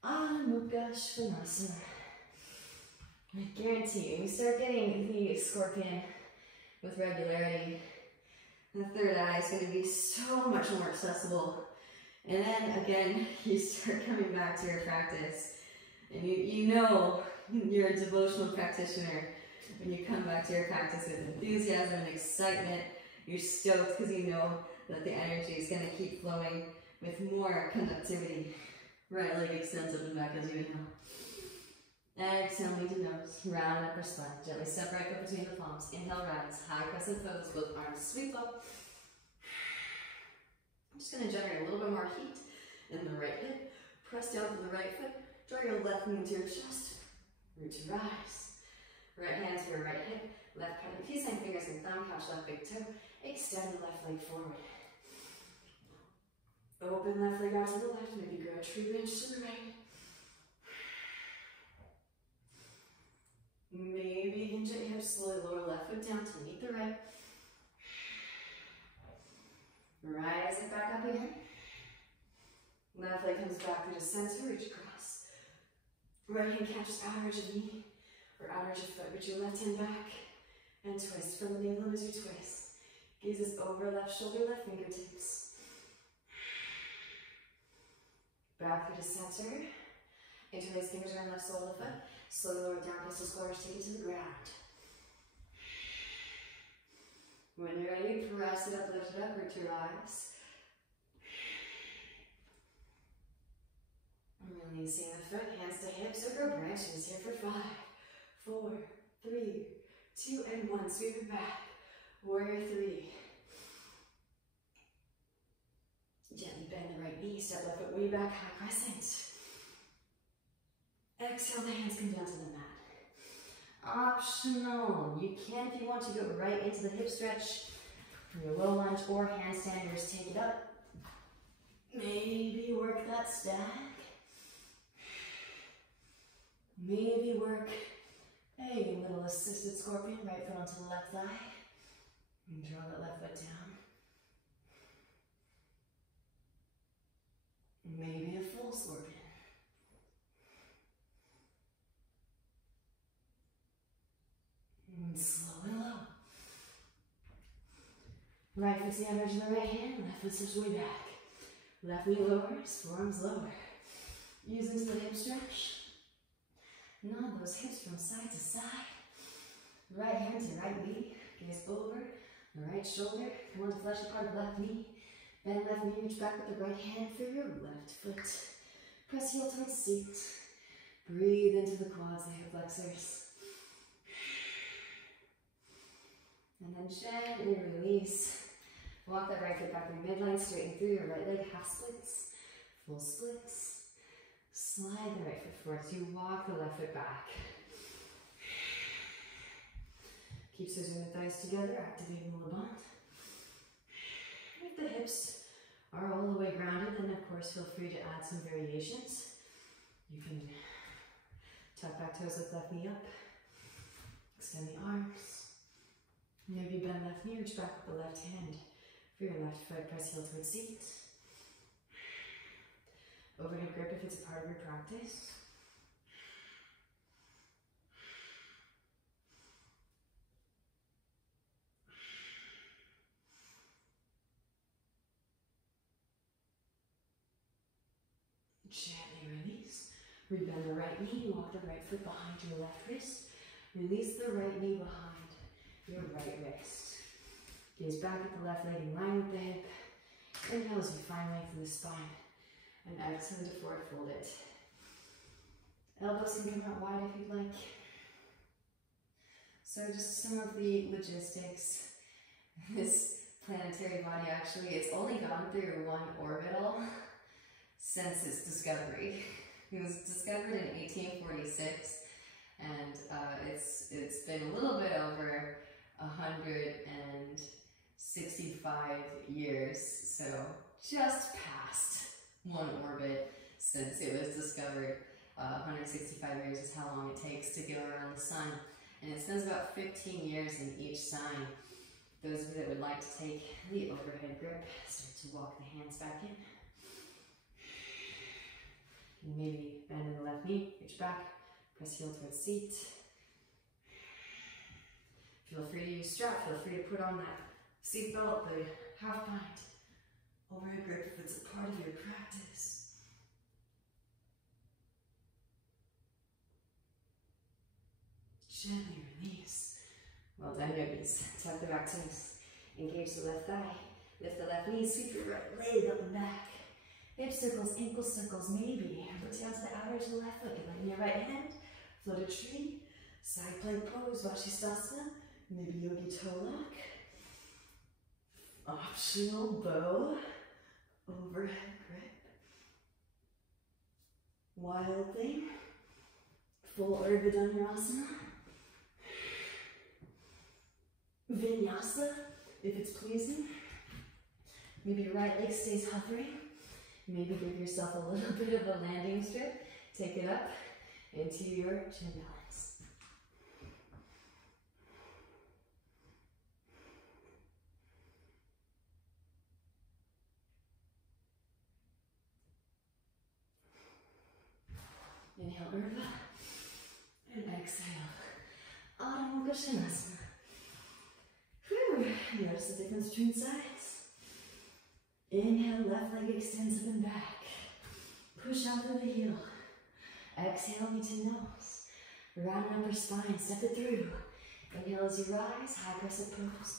Mukha Svanasana. I guarantee you, we start getting the scorpion with regularity. The third eye is going to be so much more accessible. And then again, you start coming back to your practice. And you know you're a devotional practitioner when you come back to your practice with enthusiasm and excitement. You're stoked because you know that the energy is going to keep flowing with more conductivity. Right leg extends up and back as you inhale. Exhale, knee to nose, round upper spine. Gently step right foot between the palms. Inhale, rise, high crescent pose, both arms sweep up. I'm just going to generate a little bit more heat in the right hip. Press down to the right foot. Draw your left knee into your chest. Root to rise. Right hands for your right hip. Left pointing peace sign fingers and thumb. Couch left big toe. Extend the left leg forward. Open left leg out to the left. Maybe grow a tree branch to the right. Maybe hinge at hips. Slowly lower left foot down to meet the right. Rise it back up again. Left leg comes back through the center, reach across. Right hand catches outer edge of knee or outer edge of foot. Reach your left hand back and twist. From the navel as you twist. Gazes over left shoulder, left fingertips. Back through the center. Interlace fingers around left sole of the foot. Slowly lower down, pistol squares, take it to the ground. When you're ready, press it up, lift it up, root to rise. Releasing the foot, hands to hips, or grow branches here for 5, 4, 3, 2, and 1. Sweep it back. Warrior 3. Gently bend the right knee, step left foot way back, high crescent. Exhale, the hands come down to the mat. Optional. You can, if you want, to go right into the hip stretch for your low lunge or handstand, or just take it up. Maybe work that stack. Maybe work a little assisted scorpion, right foot onto the left thigh. And draw that left foot down. Maybe a full scorpion. And slowly low. Right foot's the average of the right hand, left foot steps way back. Left knee lowers, forearms lower. Use into the hip stretch. Nod those hips from side to side. Right hand to right knee, gaze over the right shoulder. Come on to fleshy part of left knee. Bend left knee, reach back with the right hand for your left foot. Press heel towards seat. Breathe into the quads, the hip flexors. And then gently release. Walk that right foot back through midline, straighten through your right leg, half splits, full splits. Slide the right foot forward as you walk the left foot back. Keep scissors the thighs together, activating the bond. If the hips are all the way grounded, then of course feel free to add some variations. You can tuck back toes, lift left knee up, extend the arms. Maybe bend left knee, reach back with the left hand for your left foot, press heel towards seat. Overhead grip if it's a part of your practice. Gently release. Rebend the right knee, walk the right foot behind your left wrist. Release the right knee behind. your right wrist. Gaze back at the left leg in line with the hip. Inhale as you find length in the spine. And exhale to forward fold it. Elbows can come out wide if you'd like. So just some of the logistics. This planetary body actually, it's only gone through one orbital since its discovery. It was discovered in 1846, and it's been a little bit over 165 years, so just past one orbit since it was discovered. 165 years is how long it takes to go around the sun, and it spends about 15 years in each sign. Those of you that would like to take the overhead grip, start to walk the hands back in. And maybe bend in the left knee, reach back, press heel towards seat. Feel free to use strap, feel free to put on that seat belt, the half pint overhead grip if it's a part of your practice. Gently release. Well done, yogis. Tuck the back toes. Engage the left thigh. Lift the left knee. Sweep your right leg up and back. Hip circles, ankle circles, maybe. Put down to the outer edge of the left foot. Lighten your right hand. Float a tree. Side plank pose. Vashisthasana. Maybe yogi toe lock. Optional bow. Overhead grip. Wild thing. Full Urdhva Dhanurasana. Vinyasa, if it's pleasing. Maybe your right leg stays hovering. Maybe give yourself a little bit of a landing strip. Take it up into your chin balance. Inhale, Urdhva, and exhale, Adho Mukha Svanasana. Notice the difference between sides. Inhale, left leg extends up and back. Push out through the heel. Exhale, knee to nose. Round and upper spine, step it through. Inhale as you rise, high crescent pose.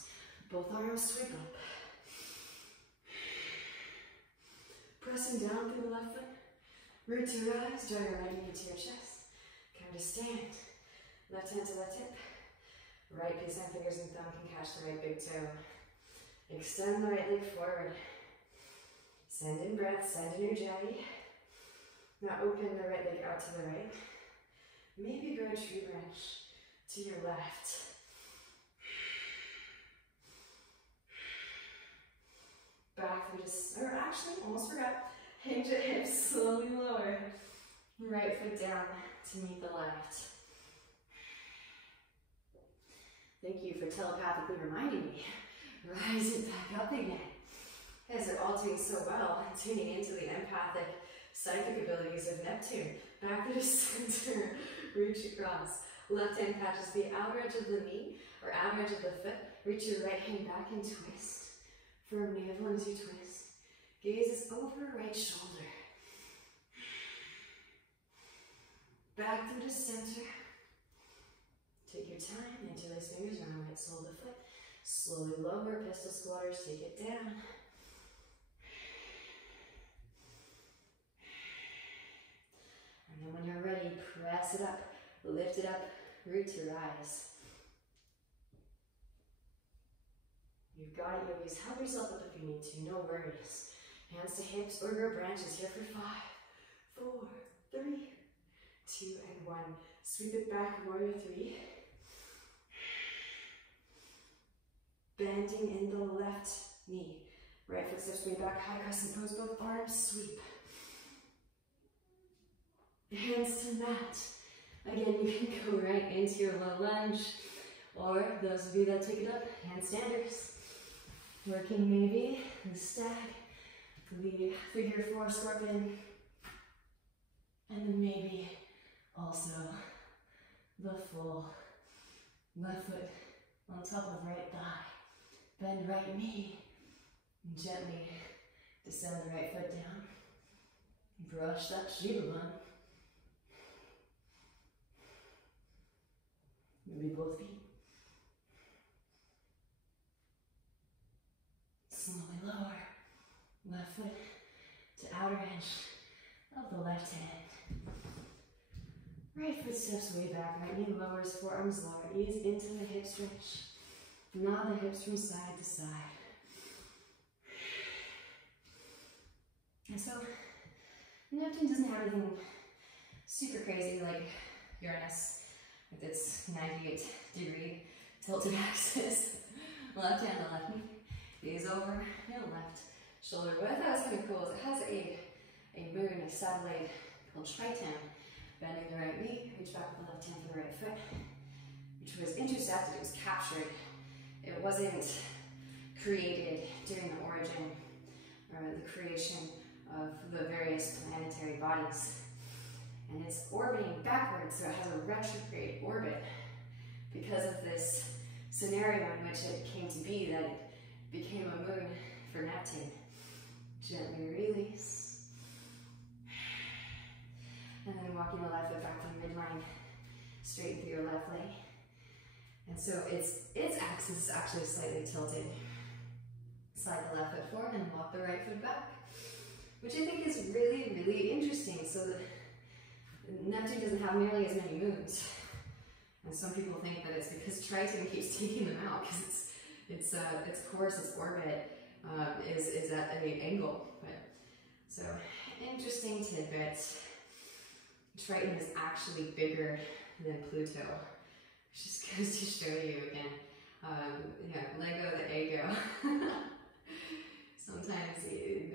Both arms sweep up. Pressing down through the left foot. Root to rise, draw your right knee into your chest. Come to stand. Left hand to left hip. Right peace sign fingers and thumb can catch the right big toe. Extend the right leg forward. Send in breath, send in your jelly. Now open the right leg out to the right. Maybe grow a tree branch to your left. Back through just, or actually, almost forgot. Hinge at hips, slowly lower. Right foot down to meet the left. Thank you for telepathically reminding me. Rise it back up again. As they're all doing so well, tuning into the empathic psychic abilities of Neptune. Back to the center, reach across. Left hand catches the outer edge of the knee or outer edge of the foot. Reach your right hand back and twist. Firm navel as you twist. Gaze is over right shoulder. Back through the center. Take your time, interlace fingers around right sole of the foot. Slowly lower, pistol squatters, take it down. And then when you're ready, press it up, lift it up, root to rise. You've got it, yogis. Help yourself up if you need to, no worries. Hands to hips or grow branches here for 5, 4, 3, 2, and 1. Sweep it back, warrior 3. Bending in the left knee. Right foot steps way back, high crescent pose, both arms sweep. Hands to mat. Again, you can go right into your low lunge, or those of you that take it up, handstanders. Working maybe the stag, the figure 4 scorpion, and then maybe also the full left foot on top of right thigh. Bend right knee, and gently descend the right foot down. Brush that Shiva bun. Maybe both feet. outer edge of the left hand. Right foot steps way back, right knee lowers, forearms lower, ease into the hip stretch. Nod the hips from side to side. And so, Neptune doesn't have anything super crazy like Uranus with its 98-degree tilted axis. Left hand on left knee, gaze over, left shoulder. What I thought was kind of cool is it has a moon, a satellite called Triton, bending the right knee, reach back with the left hand for the right foot, which was intercepted, it was captured. It wasn't created during the origin or the creation of the various planetary bodies. And it's orbiting backwards, so it has a retrograde orbit because of this scenario in which it came to be that it became a moon for Neptune. Gently release. And then walking the left foot back to the midline, straighten through your left leg. And so its axis is actually slightly tilted. Slide the left foot forward and walk the right foot back, which I think is really, really interesting. So that Neptune doesn't have nearly as many moons. And some people think that it's because Triton keeps taking them out because its course, its orbit is at an angle. But, so, interesting tidbit. Triton is actually bigger than Pluto, which just goes to show you again. Lego the ego. Sometimes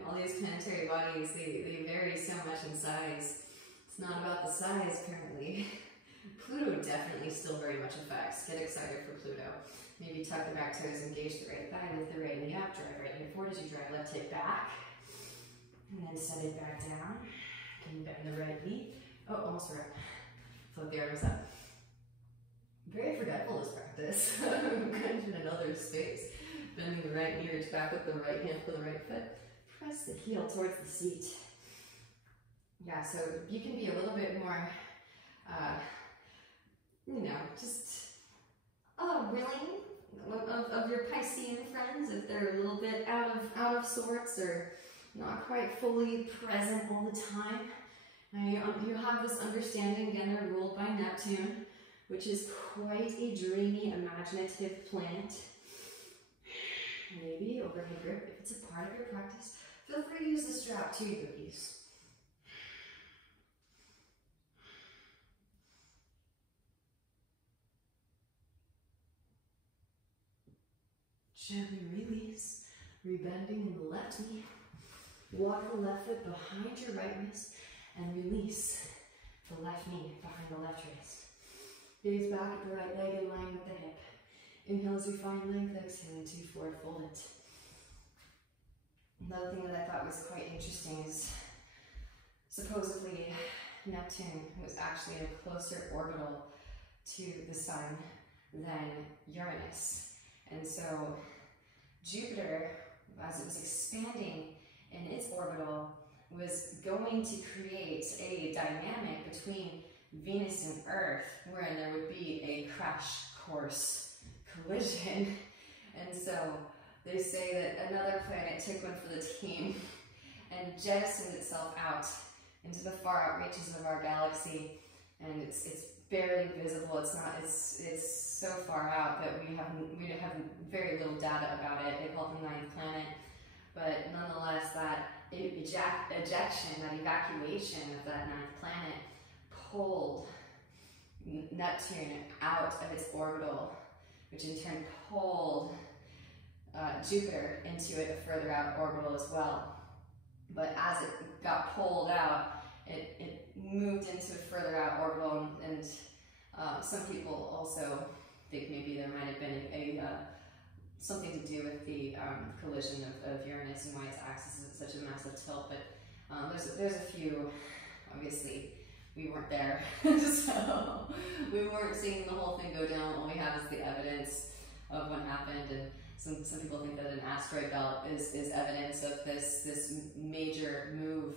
all these planetary bodies, they vary so much in size. It's not about the size, apparently. Pluto definitely still very much affects. Get excited for Pluto. Maybe tuck the back toes, engage the right thigh, lift the right knee up, drive right hip forward as you drive left hip back. And then set it back down. Can you bend the right knee? Oh, almost forgot. Float the arms up. Very forgetful this practice. I'm kind of in another space. Bending the right knee, reach back with the right hand for the right foot. Press the heel towards the seat. Yeah, so you can be a little bit more, just willing of your Piscean friends if they're a little bit out of sorts or not quite fully present all the time. You have this understanding, again, they're ruled by Neptune, which is quite a dreamy, imaginative planet. Maybe overhead grip, if it's a part of your practice, feel free to use the strap to your ease. Gently release, rebending in the left knee. Walk the left foot behind your right wrist and release the left knee behind the left wrist. Gaze back at the right leg in line with the hip. Inhale as you find length, exhaling to forward fold it. Another thing that I thought was quite interesting is supposedly Neptune was actually in a closer orbital to the Sun than Uranus. And so Jupiter, as it was expanding in its orbital, was going to create a dynamic between Venus and Earth wherein there would be a crash course collision. And so they say that another planet took one for the team and jettisoned itself out into the far out reaches of our galaxy, and it's barely visible. It's so far out that we have very little data about it. They call it the 9th planet, but nonetheless, that ejection, that evacuation of that 9th planet pulled Neptune out of its orbital, which in turn pulled Jupiter into a further out orbital as well. But as it got pulled out, it moved into a further out orbital, and some people also think maybe there might have been something to do with the collision of Uranus and why its axis is at such a massive tilt. But there's a few, obviously, we weren't there, so we weren't seeing the whole thing go down. All we have is the evidence of what happened, and some people think that an asteroid belt is evidence of this major move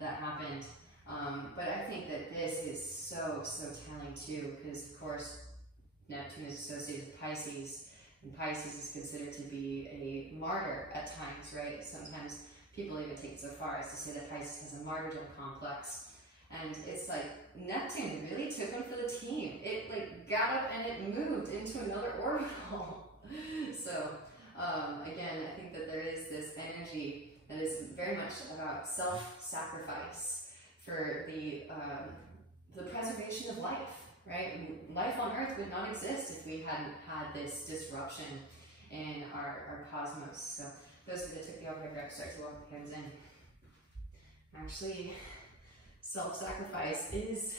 that happened. But I think that this is so telling too, because of course Neptune is associated with Pisces, and Pisces is considered to be a martyr at times, right? Sometimes people even take it so far as to say that Pisces has a martyrdom complex. And it's like Neptune really took one for the team. It like got up and it moved into another orbital. So again, I think that there is this energy that is very much about self-sacrifice for the preservation of life, right? Life on Earth would not exist if we hadn't had this disruption in our cosmos. So those that took the opera grab start to walk the hands in. Actually, self-sacrifice is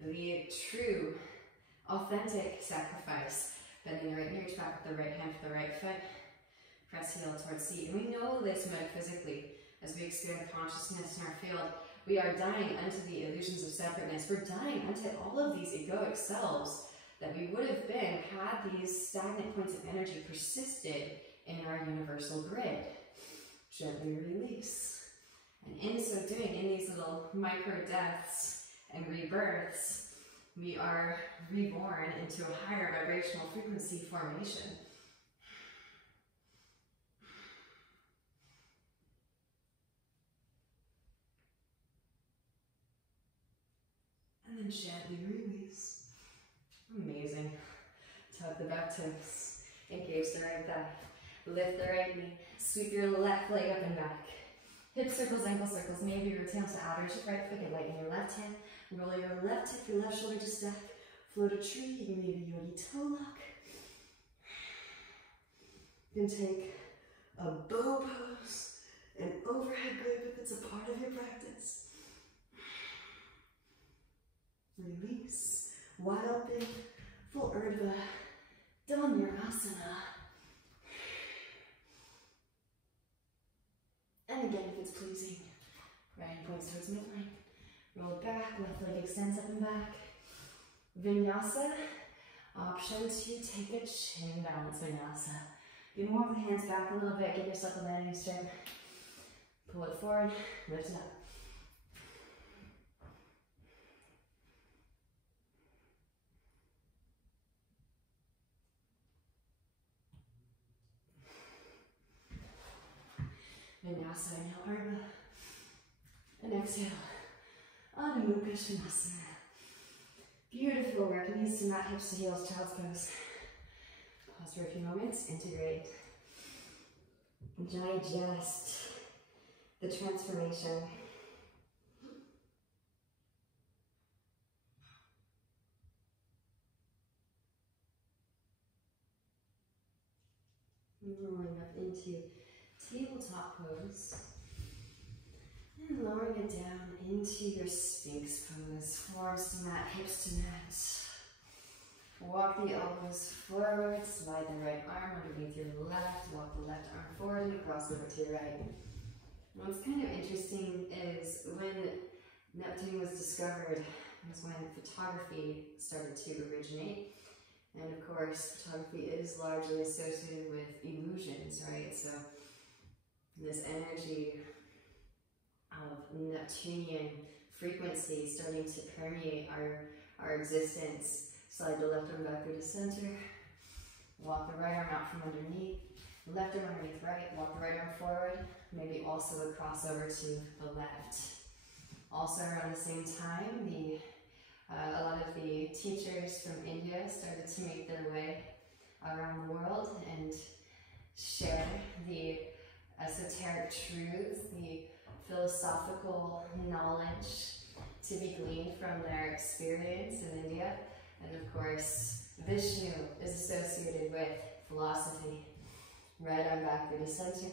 the true, authentic sacrifice. Bending the right knee, reach back with the right hand for the right foot. Press heel towards seat. And we know this metaphysically as we expand consciousness in our field. We are dying unto the illusions of separateness. We're dying unto all of these egoic selves that we would have been had these stagnant points of energy persisted in our universal grid. Gently release. And in so doing, in these little micro deaths and rebirths, we are reborn into a higher vibrational frequency formation. And then gently release. Amazing. Tug the back toes. Engage the right thigh. Lift the right knee. Sweep your left leg up and back. Hip circles, ankle circles. Maybe your tail to outer right foot. Get light in your left hand. Roll your left hip, your left shoulder to stack. Float a tree. You can leave a yogi toe lock. You can take a bow pose, an overhead grip if it's a part of your practice. Release. Wide open, full urdhva, Dhanurasana. And again, if it's pleasing, right hand points towards midline. Roll back, left leg extends up and back. Vinyasa, option to take a chin balance vinyasa. You can walk the hands back a little bit, give yourself a landing strip. Pull it forward, lift it up. Vinyasa, inhale, Ardha. And exhale, Adho Mukha Svanasana. Beautiful work, knees to mat, hips to heels, child's pose. Pause for a few moments, integrate. Digest the transformation. Rolling up into tabletop pose. And lowering it down into your Sphinx pose. Forearms to mat, hips to mat. Walk the elbows forward, slide the right arm underneath your left, walk the left arm forward and cross over to your right. What's kind of interesting is when Neptune was discovered was when photography started to originate. And of course, photography is largely associated with illusions, right? So this energy of Neptunian frequency starting to permeate our existence. Slide the left arm back through the center. Walk the right arm out from underneath. Left arm underneath right. Walk the right arm forward. Maybe also a crossover to the left. Also around the same time, a lot of the teachers from India started to make their way around the world and share the esoteric truths, the philosophical knowledge to be gleaned from their experience in India. And of course, Vishnu is associated with philosophy. Right arm back through the center.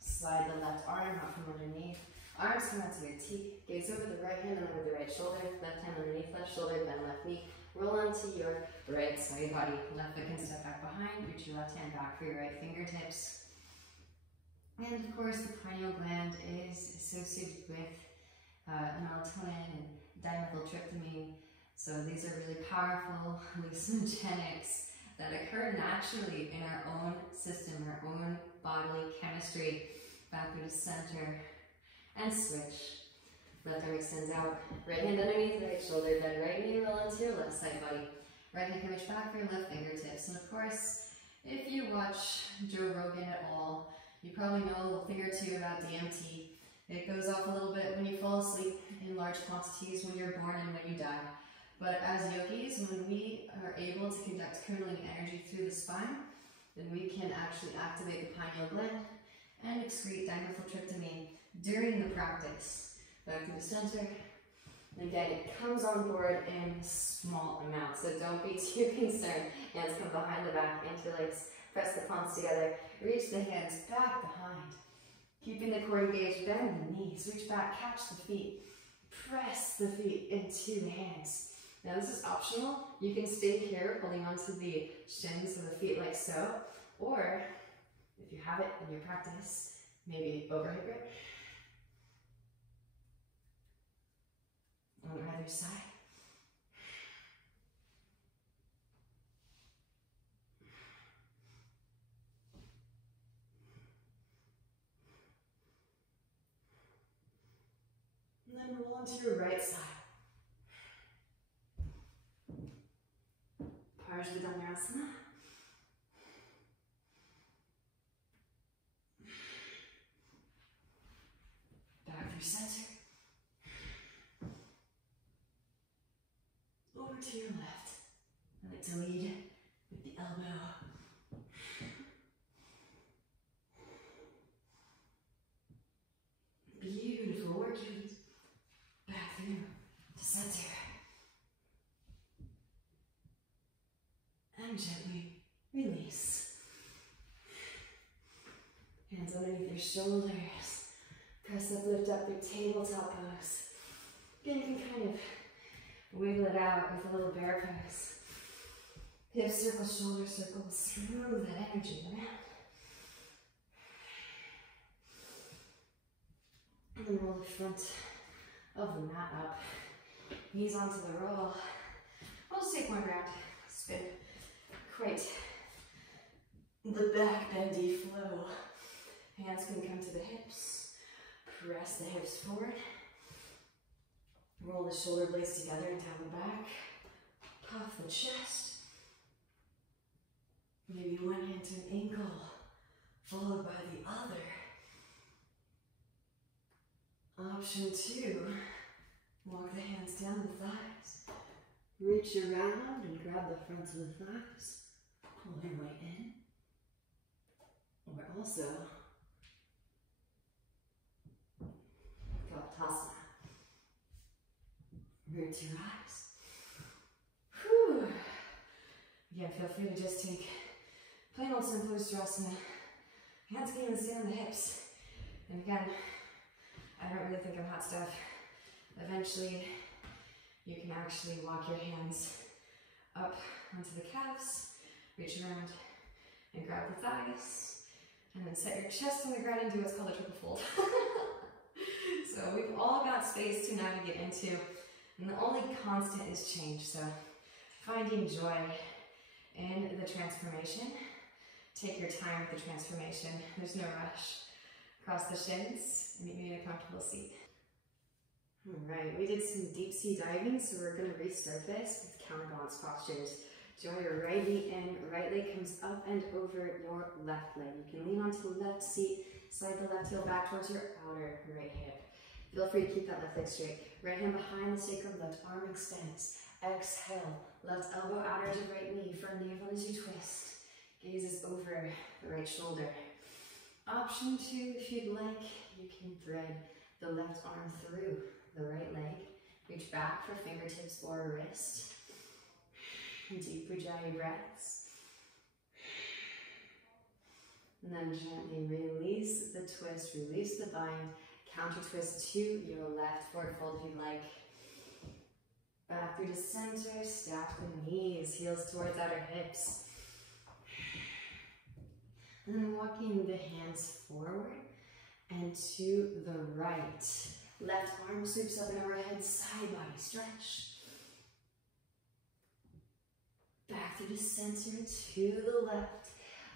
Slide the left arm out from underneath. Arms come out to your teeth. Gaze over the right hand and over the right shoulder. Left hand underneath left shoulder, bend left knee. Roll onto your right side body. Left foot can step back behind. Reach your left hand back for your right fingertips. And of course, the pineal gland is associated with melatonin and dimethyltryptamine. So these are really powerful hallucinogenics that occur naturally in our own system, our own bodily chemistry. Back through the center and switch. Left arm extends out. Right hand underneath right shoulder. Then right knee roll into your left side body. Right hand can reach back for your left fingertips. And of course, if you watch Joe Rogan at all, You probably know a little thing or two about DMT. It goes off a little bit when you fall asleep in large quantities, when you're born and when you die. But as yogis, when we are able to conduct kundalini energy through the spine, then we can actually activate the pineal gland and excrete dimethyltryptamine during the practice. Back to the center. And again, it comes on board in small amounts, so don't be too concerned. Hands come behind the back, interlace, press the palms together, reach the hands back behind. Keeping the core engaged, bend the knees, reach back, catch the feet, press the feet into the hands. Now this is optional. You can stay here holding onto the shins of the feet like so, or if you have it in your practice, maybe overhead grip. On either side. And then roll onto your right side. Parsvadanyasana. Back through center. Over to your left. I like to lead with the elbow. Beautiful. Work your feet back through to center. And gently release. Hands underneath your shoulders. Press up, lift up through tabletop pose. Again, you can kind of wiggle it out with a little bear pose. Hip circles, shoulder circles. Move that energy around. And then roll the front of the mat up. Knees onto the roll. We'll just take one round. Spin. Quite the back bendy flow. Hands can come to the hips. Press the hips forward. Roll the shoulder blades together and down the back. Puff the chest. Maybe one hand to an ankle, followed by the other. Option 2, walk the hands down the thighs. Reach around and grab the fronts of the thighs. Pull your weight in. Or also, Kaptasana. Root your eyes. Whew. Again, feel free to just take plain old simple Ustrasana. Hands can even stay on the hips. And again, I don't really think I'm hot stuff. Eventually, you can actually walk your hands up onto the calves, reach around and grab the thighs, and then set your chest on the ground and do what's called a triple fold. So we've all got space to navigate into, and the only constant is change. So finding joy in the transformation. Take your time with the transformation. There's no rush. Cross the shins and meet me in a comfortable seat. All right, we did some deep sea diving, so we're going to resurface with counterbalance postures. Draw your right knee in, right leg comes up and over your left leg. You can lean onto the left seat, slide the left heel back towards your outer right hip. Feel free to keep that left leg straight. Right hand behind the sacrum, left arm extends. Exhale, left elbow out edge of right knee, firm navel as you twist. Gaze is over the right shoulder. Option 2, if you'd like, you can thread the left arm through the right leg. Reach back for fingertips or wrist. Deep Ujjayi breaths. And then gently release the twist, release the bind. Counter twist to your left, forward fold if you'd like. Back through to center, stack the knees, heels towards outer hips. And then walking the hands forward and to the right. Left arm sweeps up and overhead, side body stretch. Back through to center, to the left.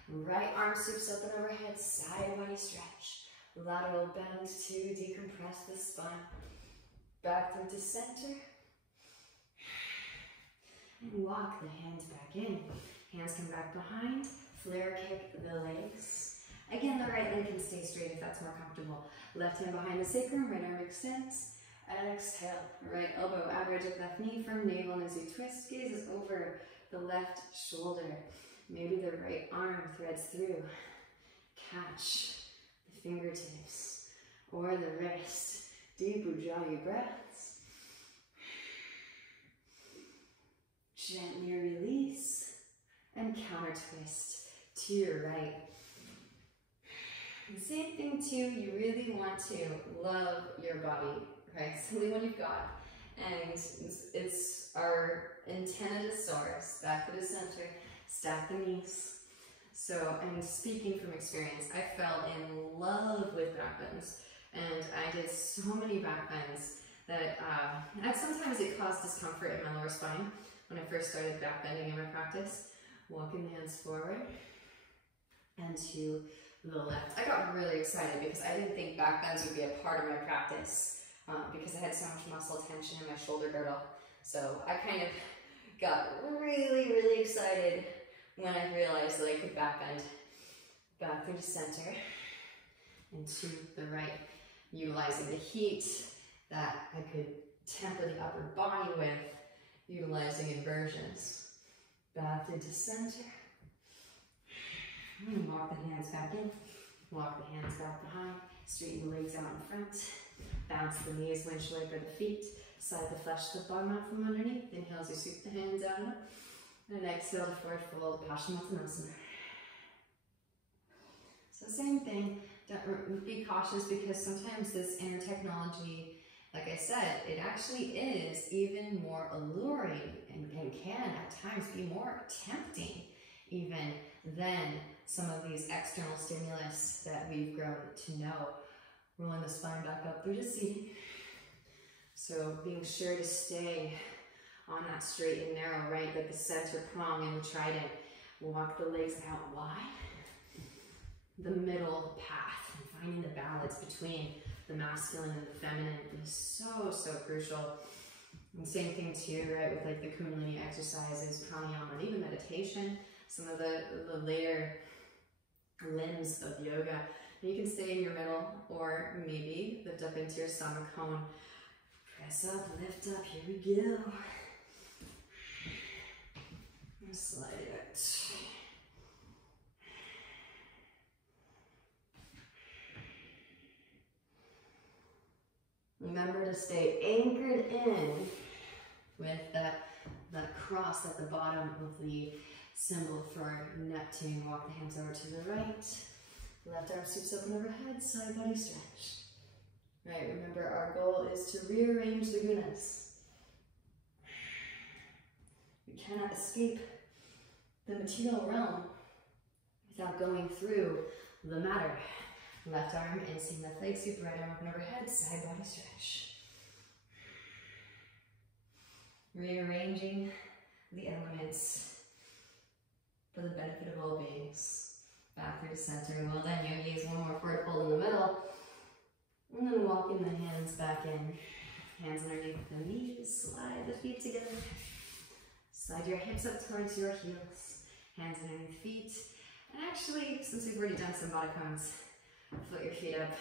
Right arm sweeps up and overhead, side body stretch. Lateral bend to decompress the spine. Back through to center. And walk the hands back in. Hands come back behind. Flare kick the legs. Again, the right leg can stay straight if that's more comfortable. Left hand behind the sacrum, right arm extends. Exhale, right elbow, average of left knee from navel, and as you twist, gazes over the left shoulder. Maybe the right arm threads through. Catch the fingertips or the wrist. Deep Ujjayi breaths. Gently release and counter twist to your right. And same thing too, you really want to love your body, right? So the one you've got. And it's our antennadosaurus, back to the center, stack the knees. So, and speaking from experience, I fell in love with back bends. And I did so many back bends that and sometimes it caused discomfort in my lower spine when I first started back bending in my practice. Walking the hands forward and to the left. I got really excited because I didn't think back bends would be a part of my practice because I had so much muscle tension in my shoulder girdle. So I kind of got really, really excited when I realized that I could back bend back through the center and to the right, utilizing the heat that I could temper the upper body with, utilizing inversions. Back into center. And walk the hands back in. Walk the hands back behind. Straighten the legs out in front. Bounce the knees, windshield wiper the feet. Slide the flesh to the bottom out from underneath. Inhale as you sweep the hands down. And exhale to forward fold, Paschimottanasana. So same thing. Don't be cautious because sometimes this inner technology, like I said, it actually is even more alluring and can at times be more tempting even than some of these external stimulus that we've grown to know. Rolling the spine back up through the seating. So being sure to stay on that straight and narrow, right, like the center prong in the trident. Walk the legs out wide. The middle path, and finding the balance between the masculine and the feminine is so, so crucial. And same thing too, right, with like the kundalini exercises, pranayama, and even meditation, some of the later limbs of yoga. And you can stay in your middle or maybe lift up into your stomach cone. Press up, lift up, here we go. And slide it out. Remember to stay anchored in with that cross at the bottom of the symbol for Neptune. Walk the hands over to the right. Left arm sweeps open overhead, side body stretch. Right, remember our goal is to rearrange the gunas. We cannot escape the material realm without going through the matter. Left arm in left leg sweep, right arm open overhead, side body stretch. Rearranging the elements for the benefit of all beings. Back through the center. Well done, yogis. One more forward fold in the middle. And then walking the hands back in. Hands underneath the knees. Slide the feet together. Slide your hips up towards your heels. Hands underneath feet. And actually, since we've already done some body cones, float your feet up.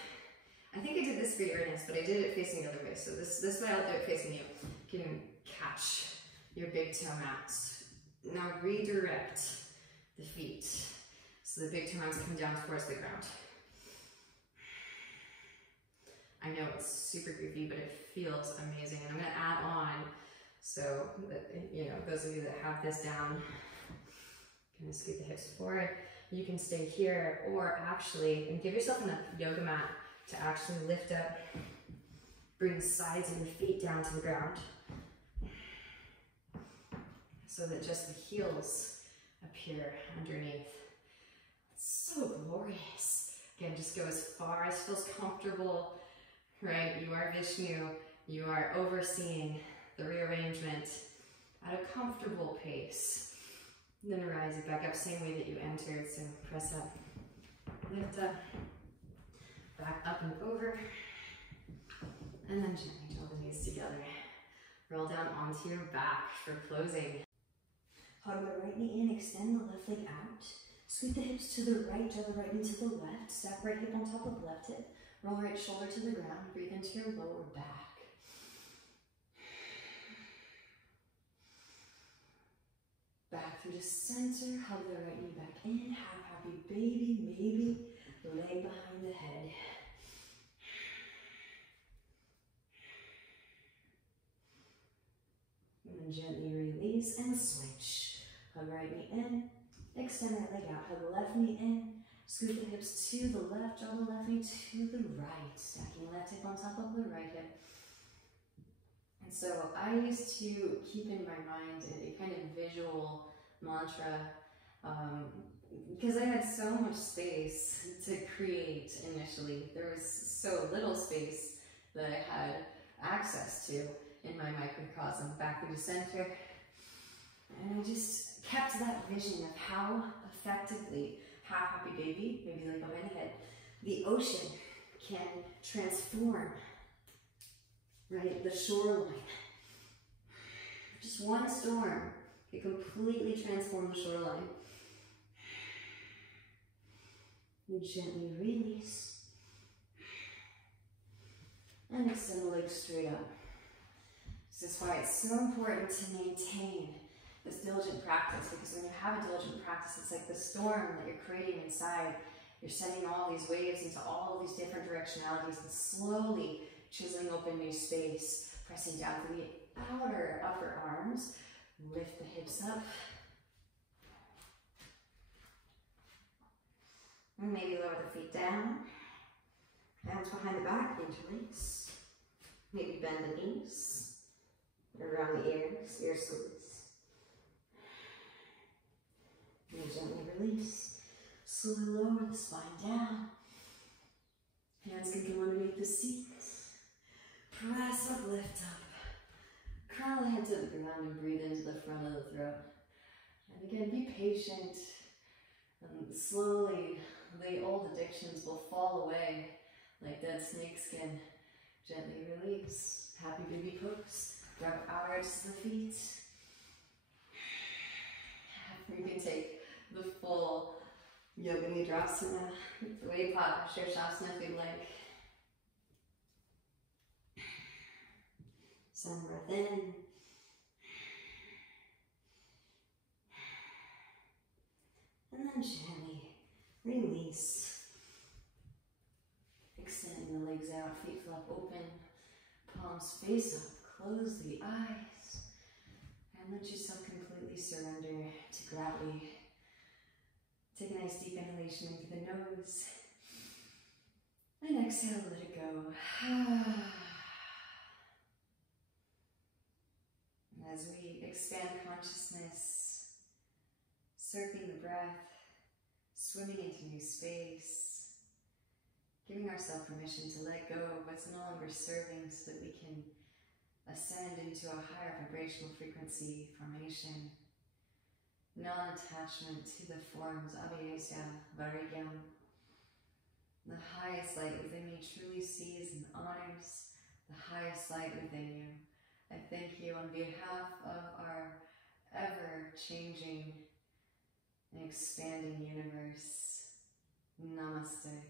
I think I did this for Uranus, but I did it facing the other way. So this way I'll do it facing you. You can catch your big toe mats. Now redirect the feet. So the big toe mats come down towards the ground. I know it's super goofy, but it feels amazing. And I'm gonna add on, so that, you know, those of you that have this down, kind of scoot the hips forward. You can stay here, or actually, and give yourself enough yoga mat to actually lift up, bring the sides of your feet down to the ground, so that just the heels appear underneath. It's so glorious. Again, just go as far as feels comfortable, right? You are Vishnu, you are overseeing the rearrangement at a comfortable pace. And then rise it back up, same way that you entered. So press up, lift up, back up and over, and then gently draw the knees together. Roll down onto your back for closing. Hug the right knee in, extend the left leg out. Scoot the hips to the right, draw the right knee to the left. Stack right hip on top of left hip. Roll right shoulder to the ground. Breathe into your lower back. Back through the center. Hug the right knee back in. Have happy baby, maybe. Leg behind the head. And then gently release and switch. Hug right knee in. Extend that leg out. Hug the left knee in. Scoot the hips to the left. Draw the left knee to the right. Stacking left hip on top of the right hip. And so I used to keep in my mind a kind of visual mantra because I had so much space to create initially. There was so little space that I had access to in my microcosm back through the center. And I just kept that vision of how effectively, half happy baby, maybe like behind the head, the ocean can transform, right, the shoreline. Just one storm can completely transform the shoreline. You gently release and extend the legs straight up. This is why it's so important to maintain this diligent practice, because when you have a diligent practice, it's like the storm that you're creating inside. You're sending all these waves into all of these different directionalities and slowly chiseling open new space, pressing down through the outer upper arms. Lift the hips up. And maybe lower the feet down. Hands behind the back, interlace. Maybe bend the knees. Around the ears, ear squeeze. And gently release. Slowly lower the spine down. Hands can go underneath the seat. Press up, lift up. Curl the head to the ground and breathe into the front of the throat. And again, be patient. And slowly, the old addictions will fall away like dead snake skin. Gently release. Happy baby pose. Grab outer edges of the feet. You can take the full Yoga Nidrasana, the way pot, Shirshasana if you'd like. Sun breath in. And then gently release. Extend the legs out, feet flap open, palms face up, close the eyes, and let yourself completely surrender to gravity. Take a nice deep inhalation into the nose, and exhale, let it go. As we expand consciousness, surfing the breath, swimming into new space, giving ourselves permission to let go of what's no longer serving so that we can ascend into a higher vibrational frequency formation. Non-attachment to the forms, abhyasa, varigyam. The highest light within me truly sees and honors the highest light within you. I thank you on behalf of our ever-changing and expanding universe. Namaste.